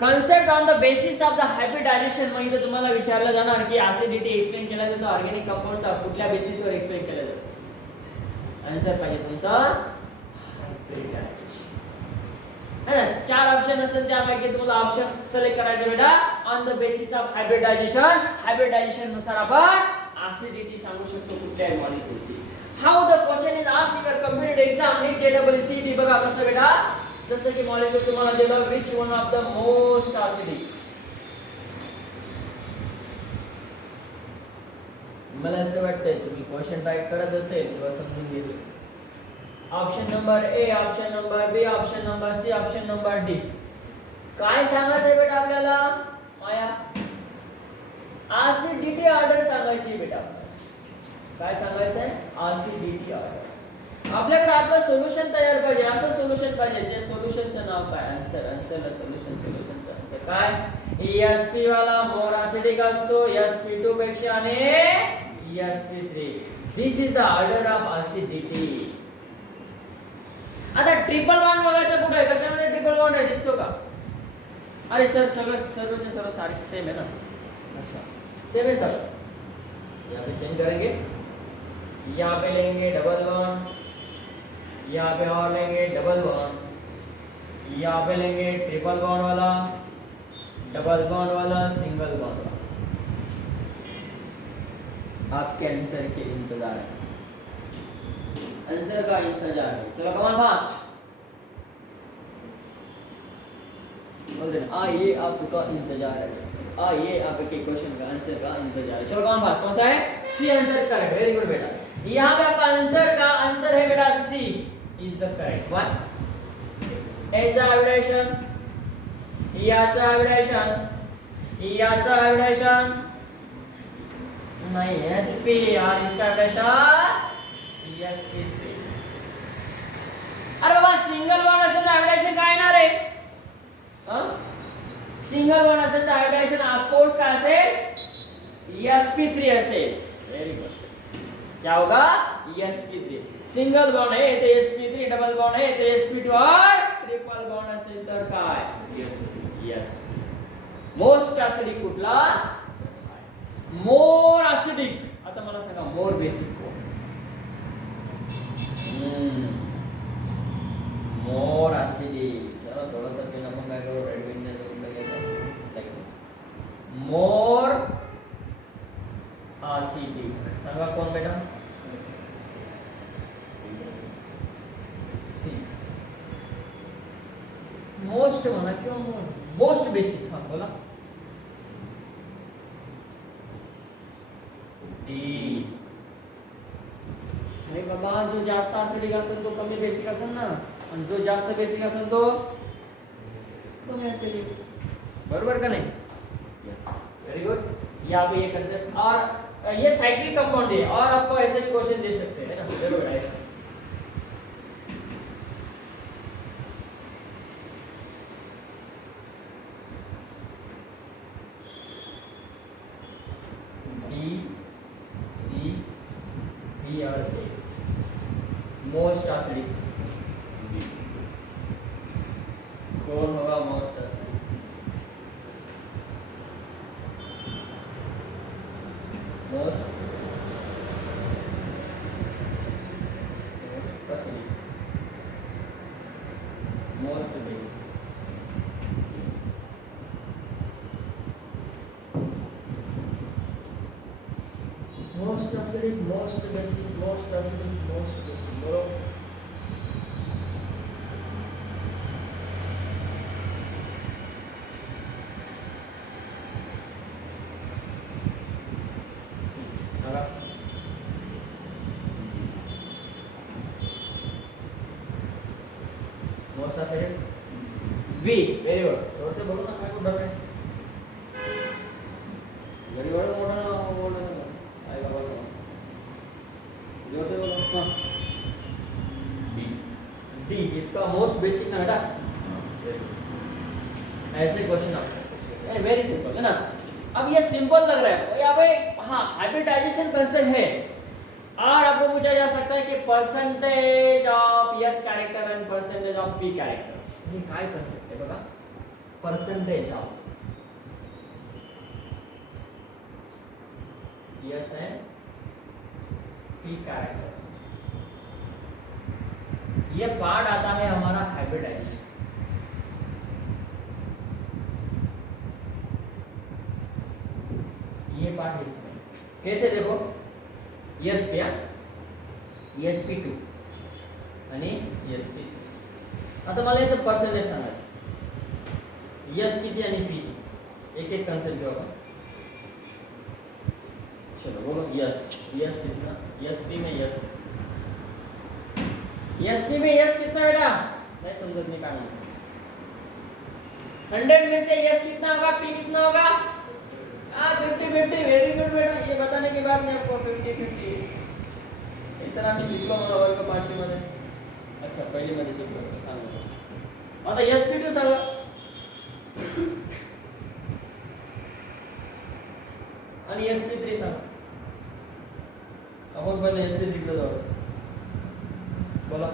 Concept on the basis of the hybridisation. म्हणजे तुम्हाला विचारलं जाणार की ऍसिडिटी एक्सप्लेन केला जातो ऑर्गॅनिक कंपाऊंडचा कुठल्या बेसिसवर एक्सप्लेन केला जातो? आन्सर पाहिजे तुमचा हायब्रिडायझेशन है ना। 4 ऑप्शन असेल त्यापैकी तुम्हाला ऑप्शन सिलेक्ट करायचं बेटा on the basis of hybridization. Hybridization नुसार आपण ऍसिडिटी सांगू शकतो कुठल्याही मॉलिक्यूलची। How the question is asked in complete exam NEET JEE। बघा कसं बेटा, जसं की मॉलिक्यूल तुम्हाला दिलं which one of the most acidic. मला असं वाटतंय तुम्ही क्वेश्चन टाइप करत असेल किंवा समजून घेत असेल। Option number A, option number B, option number C, option number D. काय सांगायचंय बेटा आपल्याला? माया ऍसिडिटी ऑर्डर सांगायची बेटा। काय सांगायचंय? Acidity order. आपल्याकडे आपलं सोल्युशन तयार पाहिजे, असं सोल्युशन पाहिजे। त्या सोल्युशनचं नाव काय? आन्सर। आन्सरला सोल्युशन, सोल्युशनचं आन्सर काय? sp वाला मोर ऍसिडिक असतो sp2 पेक्षा आणि sp3। This is the order of acidity. आता ट्रिपल बॉन्ड बघायचं कुठे आहे? कशामध्ये ट्रिपल बॉन्ड आहे? दिसतो का? अरे सर सर्वचे सर्व सारे सेम है ना। अच्छा सेम है सर। यहाँ पे चेंज करेंगे, यहाँ पे लेंगे डबल बॉन्ड, यहाँ पे और लेंगे डबल बॉन्ड, यहाँ पे लेंगे ट्रिपल बॉन्ड वाला, डबल बॉन्ड वाला, सिंगल बॉन्ड वाला। आपके आंसर के इंतजार है, आंसर का इंतजार है। चलो कमान फास्ट बोल देना। ये आपका इंतजार है, ये आपके क्वेश्चन का आंसर का इंतजार है। चलो कमान फास्ट, कौन सा है? C answer correct. Very good बेटा। यहाँ पे आपका आंसर है बेटा C is the correct one. ऐसा हाइब्रिडेशन याचं हायब्रिडायशन नहीं sp और इसका हायब्रिडायशन sp3। अरे बाबा सिंगल बॉन्ड असेल तर हायब्रिडायशन काय येणार आहे? सिंगल बॉन्ड असेल तर हायब्रिडायशन ऑफकोर्स काय असेल? sp3 असेल। Very good. क्या होगा? sp3। सिंगल बॉन्ड है तो sp3, डबल बॉन्ड है तो sp2 और ट्रिपल बॉन्ड असेल तर काय? sp। मोस्ट ऍसिडिक कुठला? मोर ऍसिडिक। आता मला सांगा मोर बेसिक कोण? मोर ऍसिडिक। जरा थोडासा पेन आपण काय करू? रेड पेन ने करून घ्यायचा लाईक मोर ऍसिडिक। सांगा कोण बेटा? सी। मोस्ट म्हणा किंवा मोस्ट बेसिक। हा बोला। डी। अरे बाबा जो जास्त ऍसिडिक असेल तो कमी बेसिक असेल ना, आणि जो जास्त बेसिक असेल तो कमी ऍसिडिक। बरोबर का नहीं? Yes, very good. यहाँ पे ये कंसेप्ट, और ये साइक्लिक कंपाउंड है, और आपको ऐसे भी क्वेश्चन दे सकते हैं ना। जरूर ऐसा मोस्ट ऍसिडिक कौन होगा? Most acidic most acidic most basic. Most acidic, most basic, most acidic, most basic. बोलो। Most acidic B. Very good. जोर से बोलो ना, मैं को डर है। Very good. मोटा ना बोल रहे हो, आएगा बस। जोर से बोलो। हाँ डी। डी इसका मोस्ट बेसिक ना बेटा। ऐसे क्वेश्चन आपको वेरी सिंपल है ना। अब ये सिंपल लग रहा है यहाँ पे। हाँ हाइब्रिडाइजेशन कंसेप्ट है, और आपको पूछा जा सकता है कि percentage of S character and percentage of P character. ये काय कंसेप्ट आहे बघा? Percentage of S and P character, ये पार्ट आता है हमारा हाइब्रिडाइजेशन। ये पार्ट है इसमें। कैसे देखो? ESP ESP2 आणि ESP। आता मला याचं पर्सेंटेज सांगायचं। एस किती आणि पी किती, एक एक कन्सेप्ट घेऊ आपण। चलो बोलो। यस यस कितना? ESP में यस ESP में यस कितना बेटा? नहीं समझत नहीं काय म्हणतो। 100 में से यस कितना होगा, पी कितना होगा? 50-50। वेरी गुड बेटा। ये बताने की बात नहीं आपको। 50-50 इतना आम्ही शिकलो मला वर्ग 5वी मध्ये। अच्छा पहिली मध्ये शिकलो, सांगा। आता SP2 सांगा। आणि SP3 सांगा। आपण पहिले SP3 कडे जाऊ। बोला।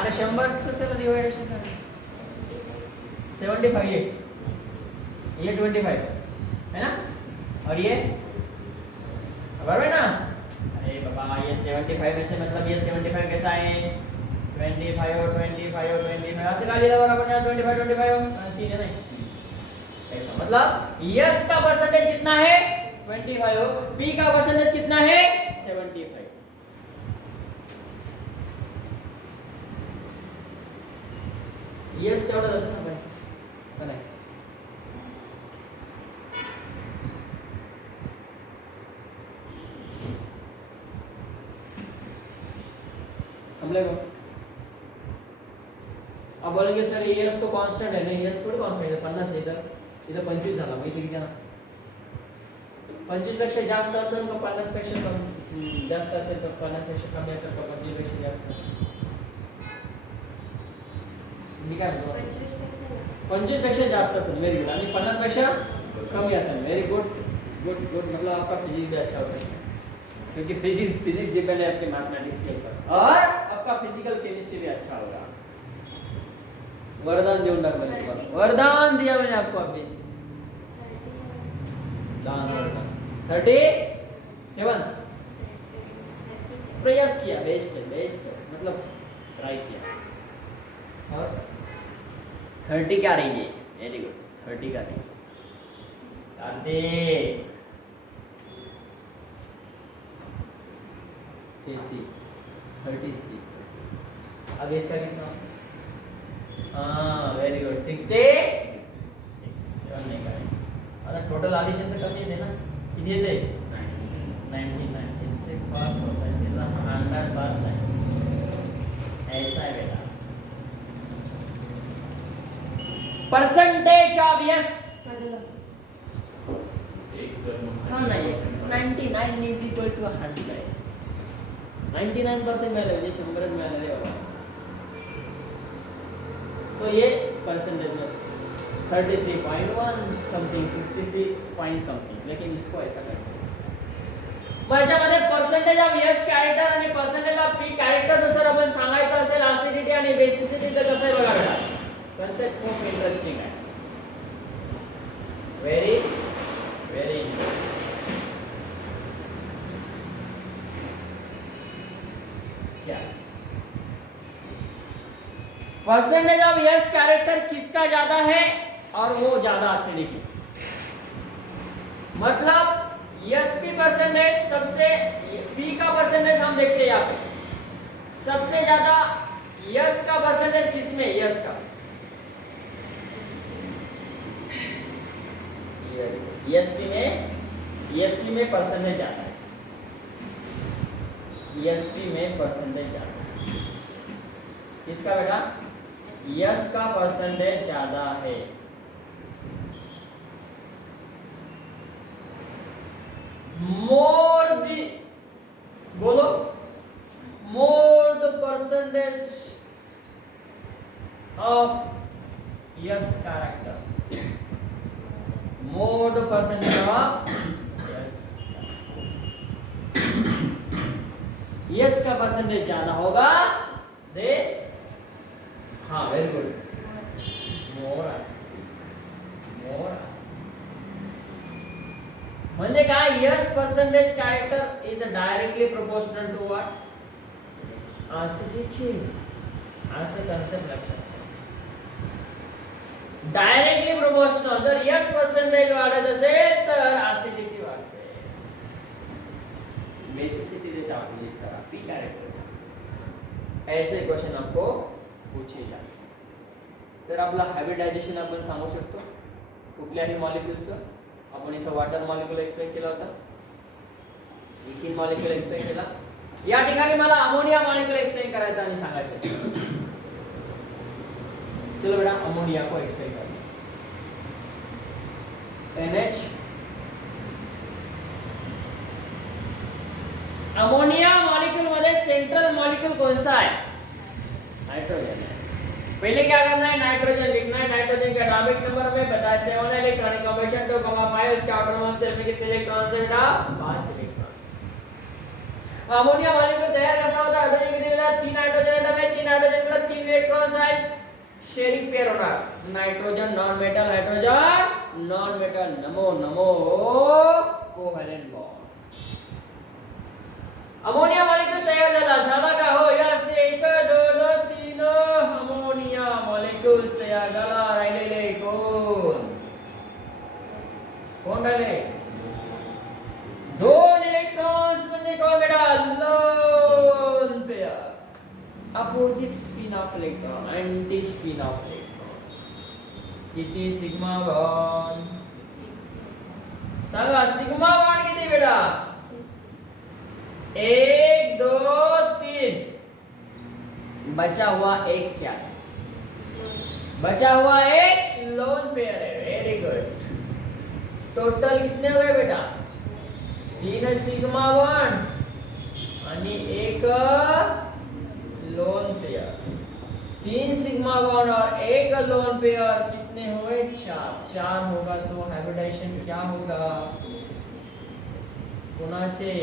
अरे 100 चं त्याला डिवाइडेशन करा। 75 ये 25 है ना, और ये बराबर ना? अरे बाबा ये 75 में से मतलब ये 75 कैसा है? 25 और 25 और 25 ऐसे का लिया बराबर ना? 25 तीन है नहीं ऐसा। मतलब यस का परसेंटेज कितना है? 25। पी का परसेंटेज कितना है? 75। यस तेवढंच असेल ना भाई, का नाही? थांबले का? बोलेंगे सर एस तो कांस्टेंट है, नहीं एस थोड़ी कांस्टेंट है, 50 आहे इथं 25 झाला, माहिती किती ना 25 पेक्षा जास्त असेल का 50 पेक्षा कमी जास्त असेल तर 50 पेक्षा कमी असेल का 25 पेक्षा जास्त असेल, मी काय म्हणतो 25 पेक्षा जास्त असेल, व्हेरी गुड, आणि 50 पेक्षा कमी असेल, व्हेरी गुड गुड गुड, मतलब आपका फिजिक्स भी अच्छा हो सकता है क्योंकि फिजिक्स डिपेंड है आपके मैथमेटिक्स के ऊपर, और आपका फिजिकल केमिस्ट्री भी अच्छा होगा। वरदान देऊन टाक मैंने तुम्हाला, वरदान दिया मैंने आपको अभी, दान वरदान 37 प्रयास किया, बेस्ट है, मतलब ट्राई किया, और 30 क्या रही है, वेरी गुड 30 का रही कार्तिक 33 अब इसका कितना, हाँ वेरी गुड 66 नहीं करेंगे, अगर टोटल एडिशन तो कम ही थे ना, कितने थे 99, इससे फर्क होता है, सीधा 100%, ऐसा है बेटा। परसेंटेज ऑफ यस हाँ नहीं 99 इज इक्वल टू 100, 99% मिळाले म्हणजे 100 मिळाले बाबा, तो ये परसेंटेज में 33.1 समथिंग 66 पॉइंट समथिंग, लेकिन इसको ऐसा कैसे माझ्यामध्ये पर्सेंटेज ऑफ यस कॅरेक्टर आणि पर्सेंटेज ऑफ पी कॅरेक्टर नुसार आपण सांगायचं असेल ऍसिडिटी आणि बेसिसिटी, तर कसं आहे बघा बेटा, कन्सेप्ट खूप इंटरेस्टिंग आहे, व्हेरी व्हेरी इंटरेस्टिंग। क्या परसेंटेज ऑफ यस कैरेक्टर किसका ज्यादा है और वो ज्यादा एसिडिक है, मतलब यस पी परसेंटेज सबसे, पी का परसेंटेज हम देखते हैं यहाँ पे सबसे ज्यादा यस का परसेंटेज किसमें, यस का ESP में परसेंटेज ज्यादा है, ESP में परसेंटेज ज्यादा है, किसका बेटा, यस का परसेंटेज ज्यादा है, मोर दी बोलो, more the percentage of S character, more the percentage of yes का परसेंटेज ज्यादा होगा, दे हाँ वेरी गुड, मोर म्हणजे काय, S percentage character is directly proportional to what, acidity, असे कन्सेप्ट लक्षात, डायरेक्टली प्रोपोर्शनल, जर यस परसेंटेज वाढत असेल तर एसिडिटी वाढते, बेसिसिटी त्याच्या वाढली करा, पी कॅरेक्टर, ऐसे क्वेश्चन आपको पूछे जाते, तर आपला हायब्रिडायझेशन आपण सांगू शकतो कुठल्याही मॉलिक्यूलचं, आपण इथं वॉटर मॉलिक्यूल एक्सप्लेन केला होता, इथिन मॉलिक्यूल एक्सप्लेन केला, या ठिकाणी मला अमोनिया मॉलिक्यूल एक्सप्लेन करायचा आणि सांगायचं, चलो बेटा अमोनिया को एक्सप्लेन करें, NH, अमोनिया मॉलिक्यूल मध्ये सेंट्रल मॉलिक्यूल कौन सा है, नाइट्रोजन है, पहले क्या करना है, नाइट्रोजन लिखना है, नाइट्रोजन का एटॉमिक नंबर हमें पता है 7 इलेक्ट्रॉनिक कॉम्बिनेशन 2,5, इसके ऑटोनॉमस शेल में कितने इलेक्ट्रॉन्स है बेटा, 5 इलेक्ट्रॉन्स। अमोनिया मॉलिक्यूल तयार कसा होता है, हाइड्रोजन किती मिळतात, 3 हाइड्रोजन एटम है, 3 हाइड्रोजन कडे 3 इलेक्ट्रॉन्स आहेत, शेयरिंग पेयर होणार, nitrogen non metal, hydrogen non metal, Namo Namo covalent bond, ammonia molecule तयार झाला का, हो यस 1 2 3 अमोनिया मॉलिक्यूल्स तयार झाला, राहिलेले कोण राहिले, 2 इलेक्ट्रॉन्स म्हणजे कोण बेटा, lone pair, opposite spin off electron, anti spin off electrons, किती सिग्मा बॉन्ड, सांगा सिग्मा बॉन्ड किती बेटा, 1 2 3, बचा हुआ एक क्या है, बचा हुआ एक लोन पेयर है, वेरी गुड। टोटल कितने हो गए बेटा? 3 सिग्मा बॉन्ड आणि एक लोन पेयर। 3 सिग्मा बॉन्ड और एक लोन पेयर कितने हुए? 4 होगा तो हाइब्रिडाइजेशन क्या होगा? कोणाचे?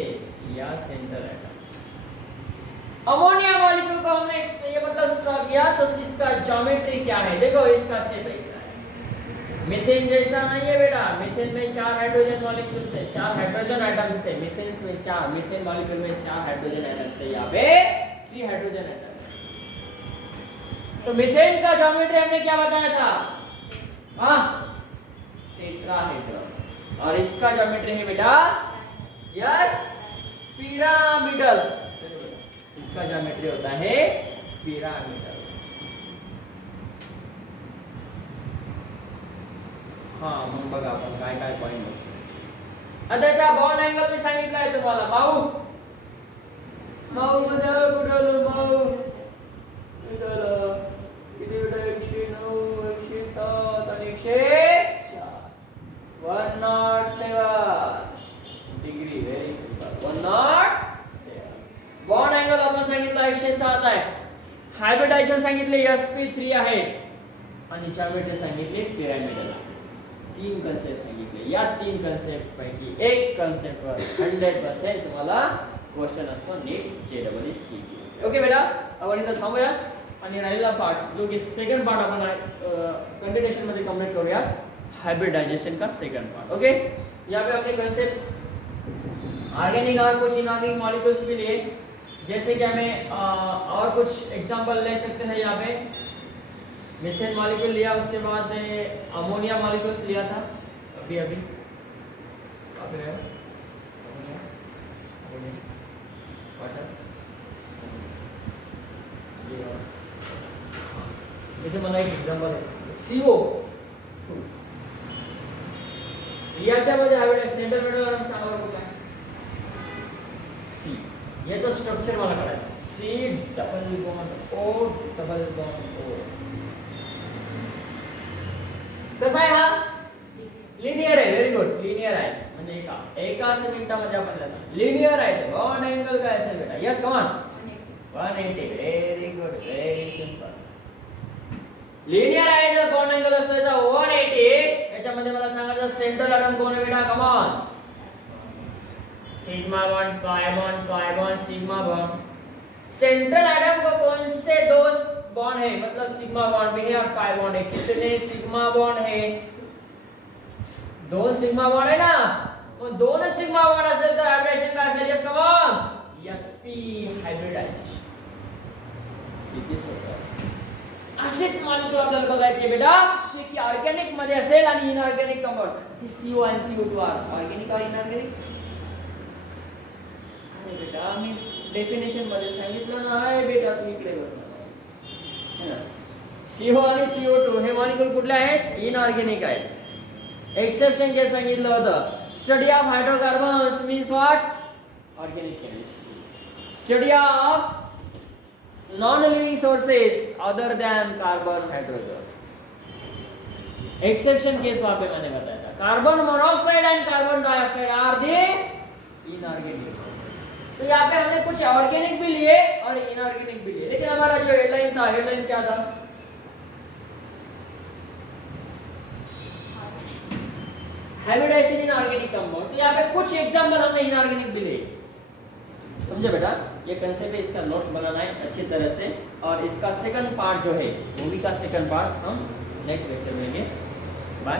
या सेंटर एटम। अमोनिया मॉलिक्यूल को हमने ये मतलब स्ट्रॉ किया तो इसका ज्योमेट्री क्या है? देखो इसका शेप ऐसा है। मीथेन जैसा नहीं है बेटा। मीथेन में 4 हाइड्रोजन मॉलिक्यूल थे, 4 हाइड्रोजन एटम्स थे। मीथेन में 4, मीथेन मॉलिक्यूल में 4 हाइड्रोजन एटम्स थे। यहाँ पे 3 हाइड्रोजन एटम। तो मीथेन का ज्योमेट्री हमने क्या बताया था? टेट्राहेड्रॉन। और इसका ज्योमेट्री है बेटा यस पिरामिडल। इसका ज्योमेट्री होता है पिरामिडल। हाँ मग बघा आपण काय काय पॉइंट। आता त्याचा बॉन्ड अँगल मी सांगितलाय तुम्हाला। माऊ माऊ मध्ये बुडल माऊ बुडल किती बेटा? 109 107 आणि 104 107 degree. Very simple 107। Bond angle आपण सांगितलं 107 आहे। हायब्रिडायझेशन सांगितले sp3 आहे आणि ज्योमेट्री सांगितली पिरामिडल। 3 कन्सेप्ट सांगितले। या 3 कन्सेप्ट पैकी एक कन्सेप्ट वर 100% तुम्हाला क्वेश्चन असतो नीट JEE। ओके बेटा, आपण इथं थांबूया आणि राहिलेला पार्ट जो की सेकंड पार्ट आपण कंटिन्यूएशन मध्ये कंप्लीट करूया, हाइब्रिडाइजेशन का सेकंड पार्ट। ओके, यहाँ पे हमने कंसेप्ट ऑर्गेनिक और कुछ इनऑर्गेनिक मॉलिक्यूल्स भी लिए, जैसे कि हमें और कुछ एग्जांपल ले सकते हैं। यहाँ पे मीथेन मॉलिक्यूल लिया, उसके बाद अमोनिया मॉलिक्यूल्स लिया था अभी वाटर। इथे मला एक एग्जांपल आहे CO2। याच्यामध्ये आहे सेंटर मेटल आणि सांगा कुठला आहे? C। याचं स्ट्रक्चर मला काढायचं। C double bond O double bond O। कसा आहे हा? लिनियर आहे। व्हेरी गुड, लिनियर आहे म्हणजे एकाच मिनिटामध्ये आपण लिहितो लिनियर आहे। बॉन्ड अँगल काय असेल बेटा? Yes come on 180। Very good, very simple. Linear आहे जर बॉन्ड अँगल असला तर 180। याच्यामध्ये मला सांगायचं सेंट्रल एटम कोण आहे बेटा? Come on sigma bond pi bond sigma bond. Central atom को कौन से दो बॉन्ड है? मतलब सिग्मा बॉन्ड भी है और पाई बॉन्ड है। कितने सिग्मा बॉन्ड है? 2 सिग्मा बॉन्ड है ना। वो दोनों सिग्मा बॉन्ड असेल तर हायब्रिडेशन काय असेल? Yes come on sp hybridisation. किती सोपं। असेच मॉलिक्यूल आपल्याला बघायचे बेटा जे की ऑर्गॅनिक मध्ये असेल आणि इनऑर्गॅनिक कंपाऊंड। ती CO आणि CO2 ऑर्गॅनिक और इनऑर्गॅनिक। अरे बेटा मी डेफिनेशन मध्ये सांगितलं ना आहे बेटा, तू इकडे बघ ना। CO आणि CO2 हे मॉलिक्यूल कुठले आहेत? इनऑर्गॅनिक आहेत। एक्सेप्शन जे सांगितलं होतं, study of hydrocarbons means what? Organic chemistry. Study of non-living sources other than carbon, hydrogen। Exception case वहां पे मैंने बताया था। Carbon monoxide and carbon dioxide are the inorganic. तो यहाँ पे हमने कुछ ऑर्गेनिक भी लिए और इनऑर्गेनिक भी लिए, लेकिन हमारा जो हेडलाइन था, हेडलाइन क्या था? Hybridization in organic compound. तो यहाँ पे कुछ एग्जांपल हमने इनऑर्गेनिक भी लिए। समझे बेटा? ये कंसेप्ट है, इसका नोट्स बनाना है अच्छी तरह से। और इसका सेकंड पार्ट जो है, मूवी का सेकंड पार्ट हम नेक्स्ट लेक्चर में लेंगे। बाय।